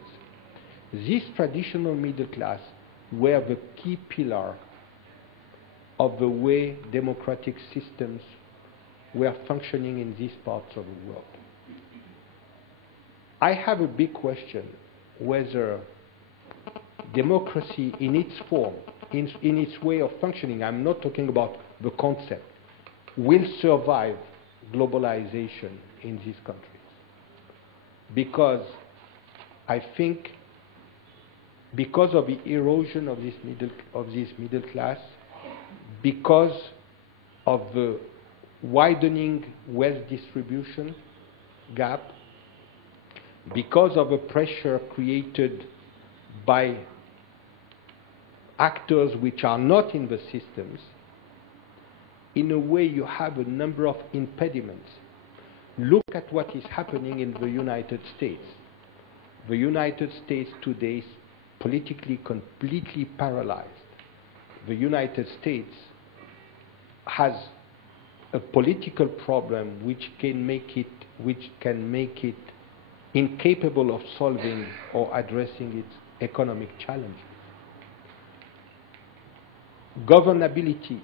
This traditional middle class were the key pillar of the way democratic systems were functioning in these parts of the world. I have a big question whether democracy in its form, in its way of functioning, I'm not talking about the concept, will survive globalization in these countries. Because I think because of the erosion of this middle class, because of the widening wealth distribution gap, because of the pressure created by actors which are not in the systems, in a way you have a number of impediments. Look at what is happening in the United States. The United States today is politically completely paralyzed. The United States has a political problem which can make it incapable of solving or addressing its economic challenges. Governability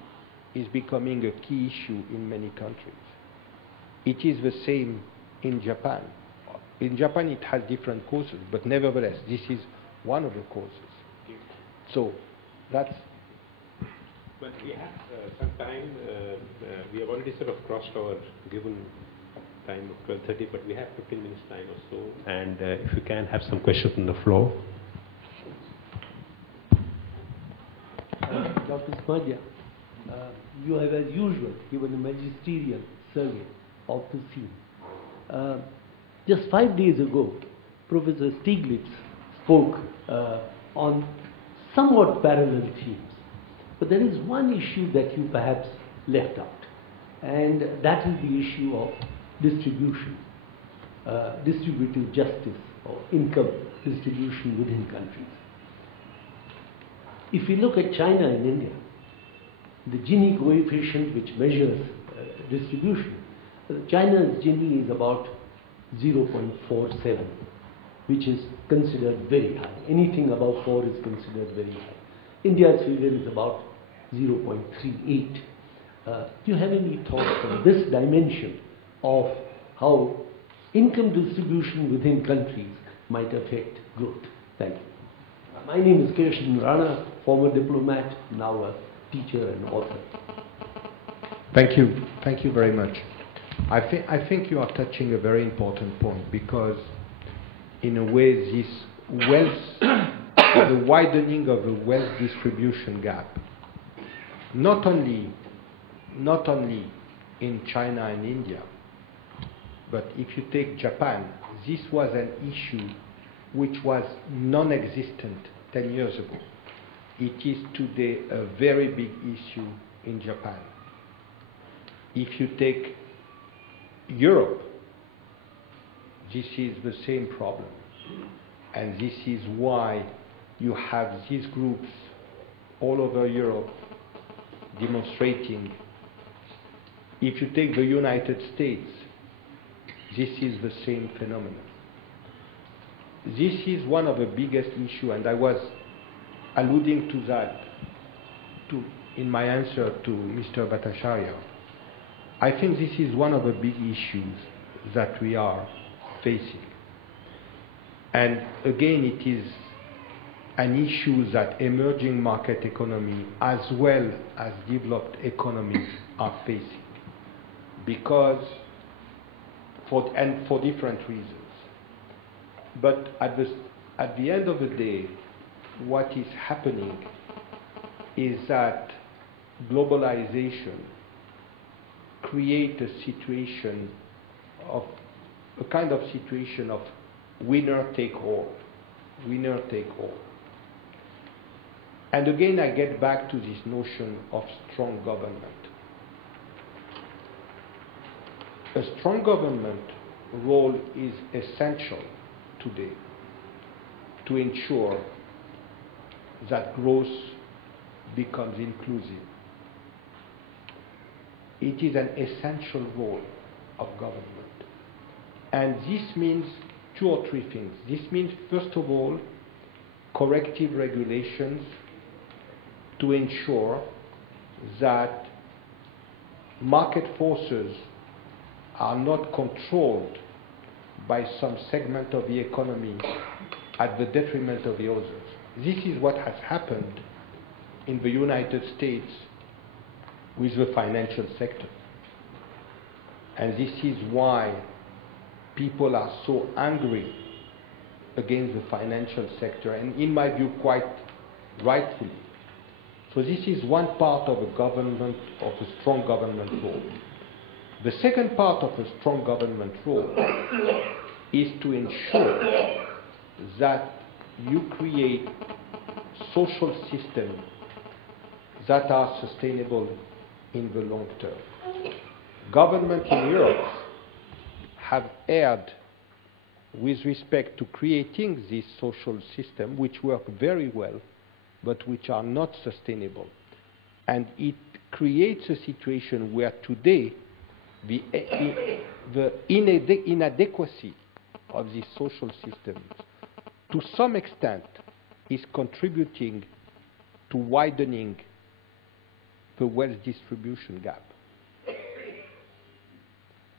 is becoming a key issue in many countries. It is the same in Japan. In Japan, it has different causes, but nevertheless, this is one of the causes. So that's... But we have some time. We have already sort of crossed our given time of 12:30, but we have 15 minutes time or so. And if we can have some questions on the floor. Dr. Smadja, you have, as usual, given a magisterial survey of the scene. Just 5 days ago, Professor Stiglitz spoke on somewhat parallel themes. But there is one issue that you perhaps left out, and that is the issue of distribution, distributive justice, or income distribution within countries. If we look at China and India, the Gini coefficient, which measures distribution, China's Gini is about 0.47, which is considered very high. Anything above 4 is considered very high. India's figure is about 0.38. Do you have any thoughts on this dimension of how income distribution within countries might affect growth? Thank you. My name is Kirshan Rana, former diplomat, now a teacher and author. Thank you. Thank you very much. I think you are touching a very important point, because in a way this wealth, the widening of the wealth distribution gap, not only in China and India, but if you take Japan, this was an issue which was non-existent 10 years ago. It is today a very big issue in Japan. If you take Europe, this is the same problem. And this is why you have these groups all over Europe demonstrating. If you take the United States, this is the same phenomenon. This is one of the biggest issues, and I was alluding to that in my answer to Mr. Bhattacharya. I think this is one of the big issues that we are facing. And again, it is an issue that emerging market economy as well as developed economies are facing, because for different reasons. But at the end of the day, what is happening is that globalization creates a situation of a kind of situation of winner take all, winner take all. And again, I get back to this notion of strong government. A strong government role is essential today to ensure that growth becomes inclusive. It is an essential role of government. And this means 2 or 3 things. This means, first of all, corrective regulations to ensure that market forces are not controlled by some segment of the economy at the detriment of the others. This is what has happened in the United States with the financial sector. And this is why people are so angry against the financial sector, and in my view, quite rightfully. So this is one part of a government, of a strong government role. The second part of a strong government role is to ensure that you create social systems that are sustainable in the long term. Governments in Europe have erred with respect to creating this social system, which work very well, but which are not sustainable. And it creates a situation where today the inadequacy of these social systems to some extent is contributing to widening the wealth distribution gap.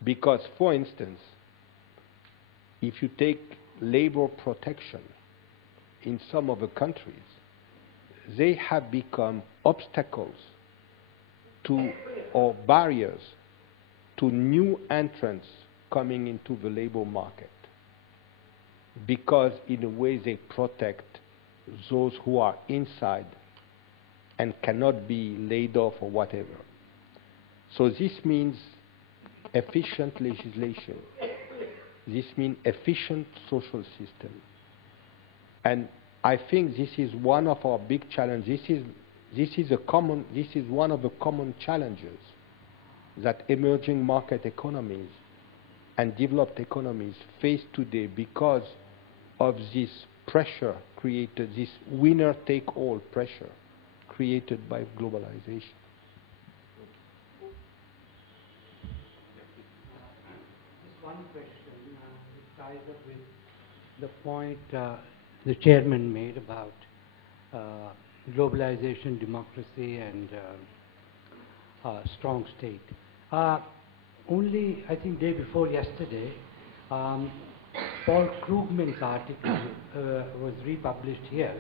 Because, for instance, if you take labor protection in some of the countries, they have become obstacles to, or barriers to new entrants coming into the labor market, because in a way they protect those who are inside and cannot be laid off or whatever. So this means efficient legislation. This means efficient social system. And I think this is one of our big challenges. This is one of the common challenges that emerging market economies and developed economies face today because of this pressure created, this winner-take-all pressure created by globalization. Just one question. It ties up with the point the chairman made about globalization, democracy, and strong state. Only, I think, day before yesterday, Paul Krugman's article was republished here,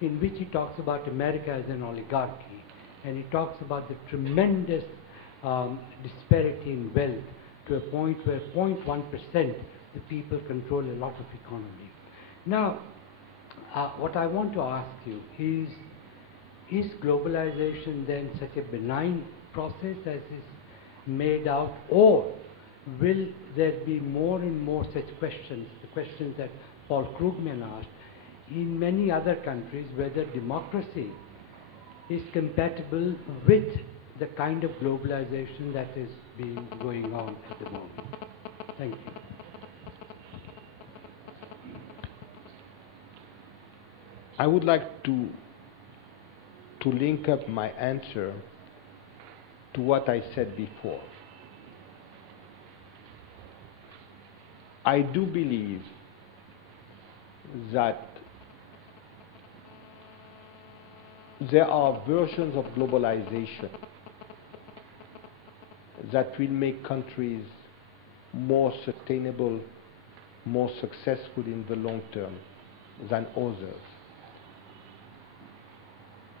in which he talks about America as an oligarchy, and he talks about the tremendous disparity in wealth to a point where 0.1% the people control a lot of economy. Now, what I want to ask you is globalization then such a benign process as is made out, or will there be more and more such questions, the questions that Paul Krugman asked, in many other countries, whether democracy is compatible with the kind of globalization that is going on at the moment? Thank you. I would like to link up my answer to what I said before. I do believe that there are versions of globalization that will make countries more sustainable, more successful in the long term than others.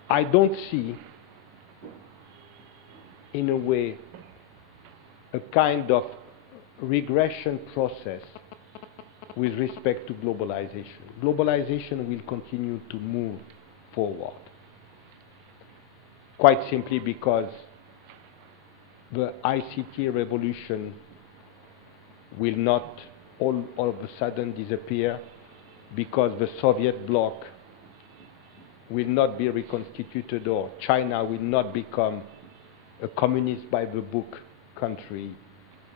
I don't see, in a way, a kind of regression process with respect to globalization. Globalization will continue to move forward, quite simply because the ICT revolution will not all of a sudden disappear, because the Soviet bloc will not be reconstituted, or China will not become a communist by the book country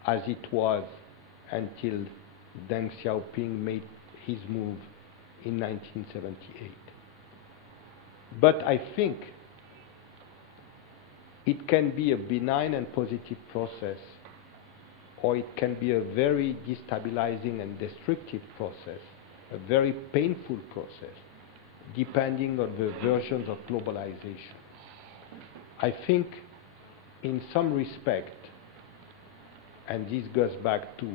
as it was until Deng Xiaoping made his move in 1978. But I think it can be a benign and positive process, or it can be a very destabilizing and destructive process, a very painful process, depending on the versions of globalization. I think in some respect, and this goes back to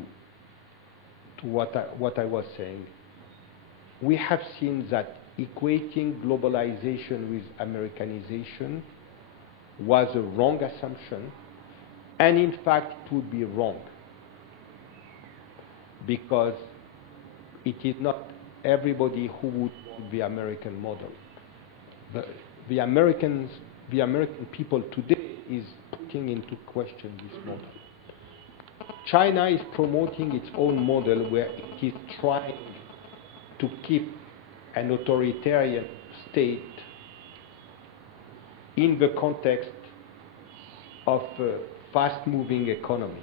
what I was saying, we have seen that equating globalization with Americanization was a wrong assumption, and in fact it would be wrong, because it is not everybody who would want the American model. The American people today is putting into question this model. China is promoting its own model, where it is trying to keep an authoritarian state in the context of a fast-moving economy,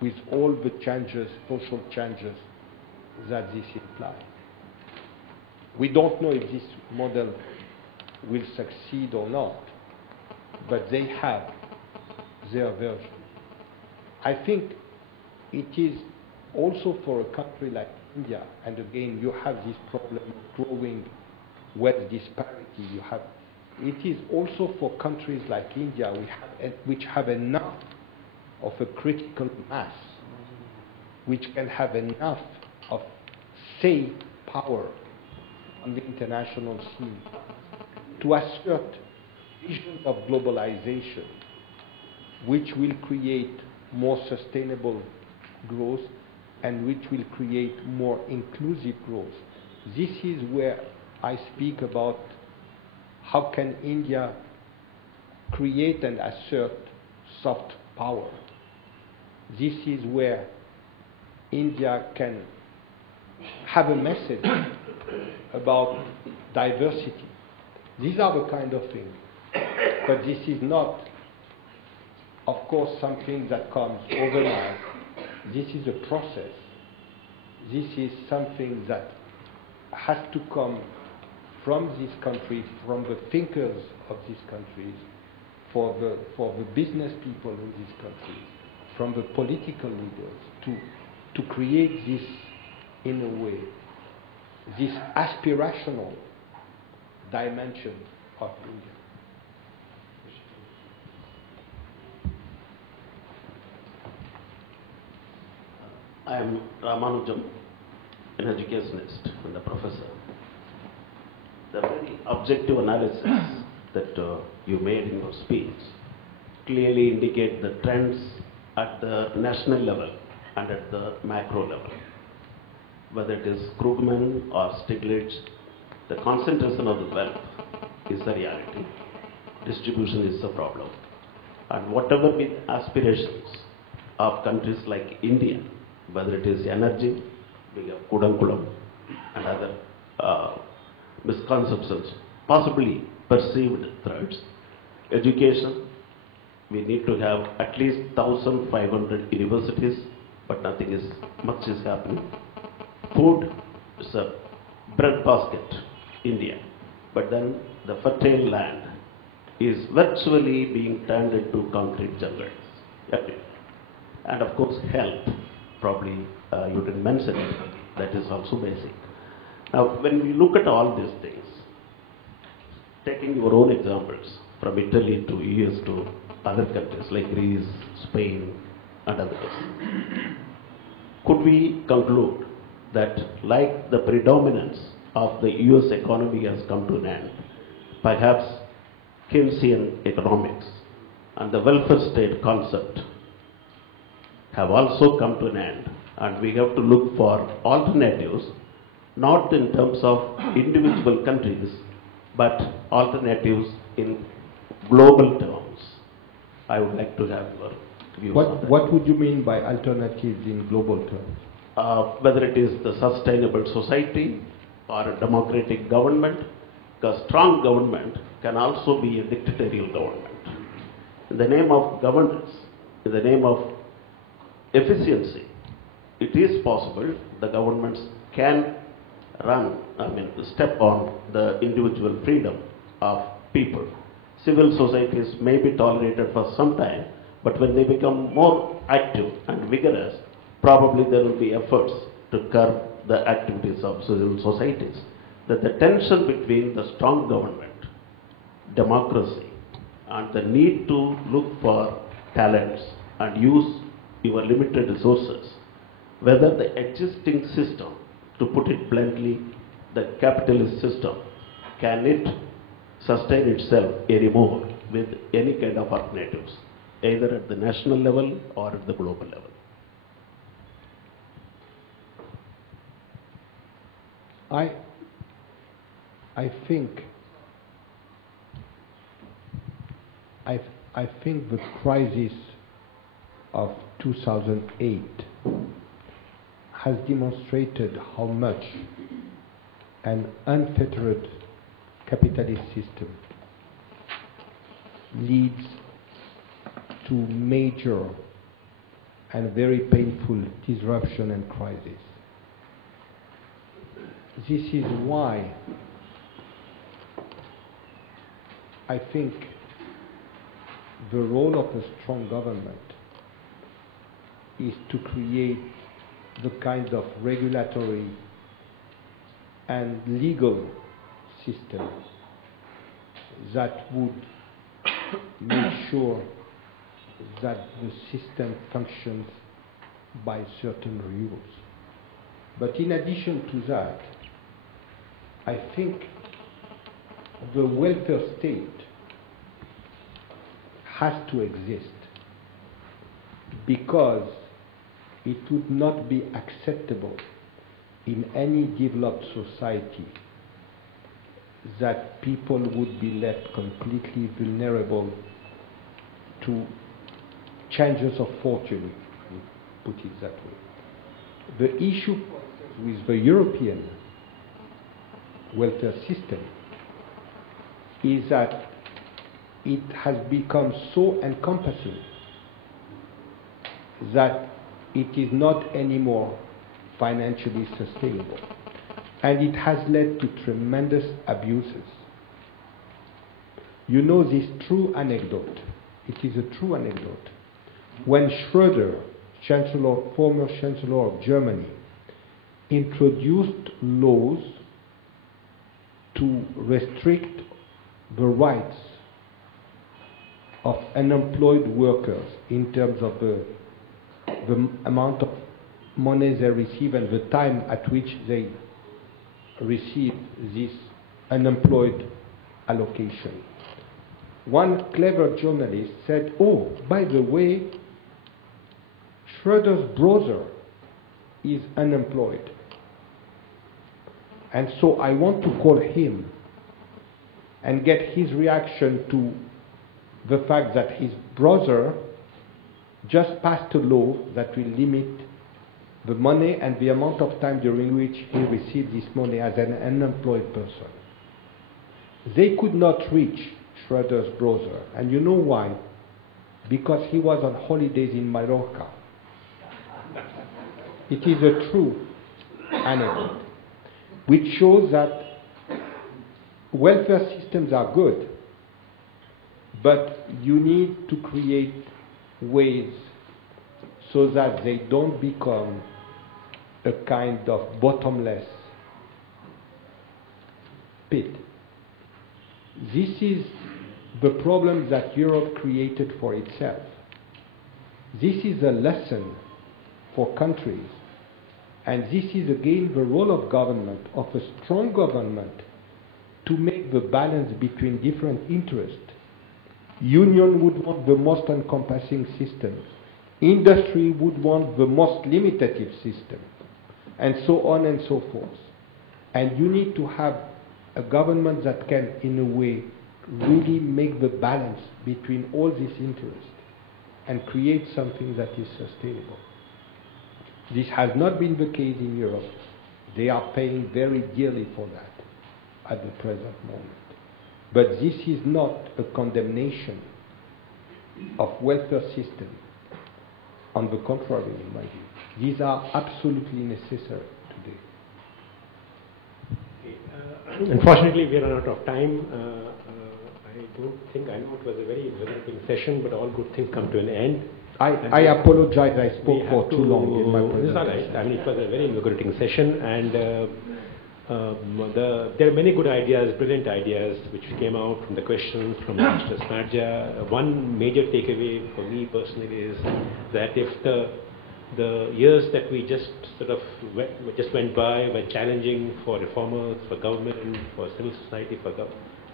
with all the changes, social changes that this implies. We don't know if this model will succeed or not, but they have their version. I think it is also for a country like India, and again you have this problem of growing wealth disparity. It is also for countries like India, which have enough of a critical mass, which can have enough of say power on the international scene, to assert visions of globalization which will create more sustainable growth and which will create more inclusive growth. This is where I speak about how can India create and assert soft power. This is where India can have a message about diversity. These are the kind of things. But this is not, of course, something that comes overnight. This is a process. This is something that has to come from these countries, from the thinkers of these countries, for the business people in these countries, from the political leaders, to create this, in a way, this aspirational dimension of India. I am Ramanujam, an educationist and a professor. The very objective analysis that you made in your speech clearly indicate the trends at the national level and at the macro level. Whether it is Krugman or Stiglitz, the concentration of the wealth is the reality. Distribution is the problem. And whatever be the aspirations of countries like India, whether it is energy, we have Kudankulam and other misconceptions, possibly perceived threats. Education, we need to have at least 1,500 universities, but much is happening. Food is a breadbasket, India, but then the fertile land is virtually being turned into concrete jungles. And of course, health, probably you didn't mention it, that is also basic. Now, when we look at all these things, taking your own examples from Italy to US to other countries like Greece, Spain, and others, could we conclude that like the predominance of the US economy has come to an end, perhaps Keynesian economics and the welfare state concept have also come to an end, and we have to look for alternatives, not in terms of individual countries, but alternatives in global terms. I would like to have your views on that. What would you mean by alternatives in global terms? Whether it is the sustainable society or a democratic government, because strong government can also be a dictatorial government. In the name of governance, in the name of efficiency, it is possible the governments can step on the individual freedom of people. Civil societies may be tolerated for some time, but when they become more active and vigorous, probably there will be efforts to curb the activities of civil societies. That the tension between the strong government, democracy, and the need to look for talents and use your limited resources, whether the existing system, to put it bluntly, the capitalist system, can it sustain itself anymore with any kind of alternatives, either at the national level or at the global level? I think the crisis of 2008 has demonstrated how much an unfettered capitalist system leads to major and very painful disruption and crisis. This is why I think the role of a strong government is to create the kind of regulatory and legal system that would make sure that the system functions by certain rules. But in addition to that, I think the welfare state has to exist because it would not be acceptable in any developed society that people would be left completely vulnerable to changes of fortune, put it that way. The issue with the European welfare system is that it has become so encompassing that it is not anymore financially sustainable. And it has led to tremendous abuses. You know this true anecdote. It is a true anecdote. When Schröder, former Chancellor of Germany, introduced laws to restrict the rights of unemployed workers in terms of the amount of money they receive and the time at which they receive this unemployed allocation. One clever journalist said, oh, by the way, Schröder's brother is unemployed. And so I want to call him and get his reaction to the fact that his brother just passed a law that will limit the money and the amount of time during which he received this money as an unemployed person. They could not reach Schröder's brother. And you know why? Because he was on holidays in Mallorca. It is a true anecdote, which shows that welfare systems are good, but you need to create ways so that they don't become a kind of bottomless pit. This is the problem that Europe created for itself. This is a lesson for countries, and this is again the role of government, of a strong government, to make the balance between different interests. Union would want the most encompassing system. Industry would want the most limitative system, and so on and so forth. And you need to have a government that can, in a way, really make the balance between all these interests and create something that is sustainable. This has not been the case in Europe. They are paying very dearly for that at the present moment. But this is not a condemnation of welfare system. On the contrary, in my view, these are absolutely necessary today. Unfortunately, we are out of time. I don't think, I know it was a very liberating session, but all good things come to an end. I apologize, I spoke for too long in my presentation. It's all right. I mean, it was a very liberating session, and there are many good ideas, brilliant ideas, which came out from the questions from Mr. Smarja. One major takeaway for me personally is that if the years that we just sort of went by were challenging for reformers, for government, for civil society,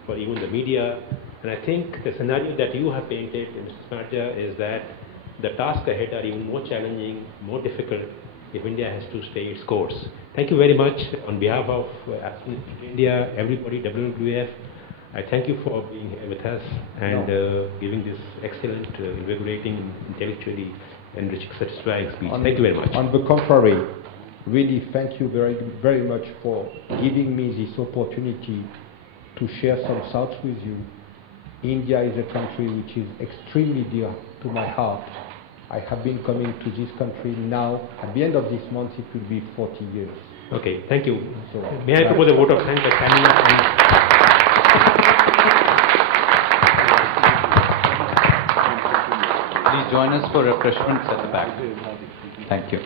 for even the media, and I think the scenario that you have painted, Mr. Smarja, is that the tasks ahead are even more challenging, more difficult, if India has to stay its course. Thank you very much on behalf of Aspen India, everybody, WWF. I thank you for being here with us and giving this excellent, invigorating, intellectually enriching, satisfying speech. Thank you very much. On the contrary, really thank you very, very much for giving me this opportunity to share some thoughts with you. India is a country which is extremely dear to my heart. I have been coming to this country now. At the end of this month, it will be 40 years. Okay, thank you. So, may I propose a vote of thanks by standing up? Please join us for refreshments at the back. Thank you.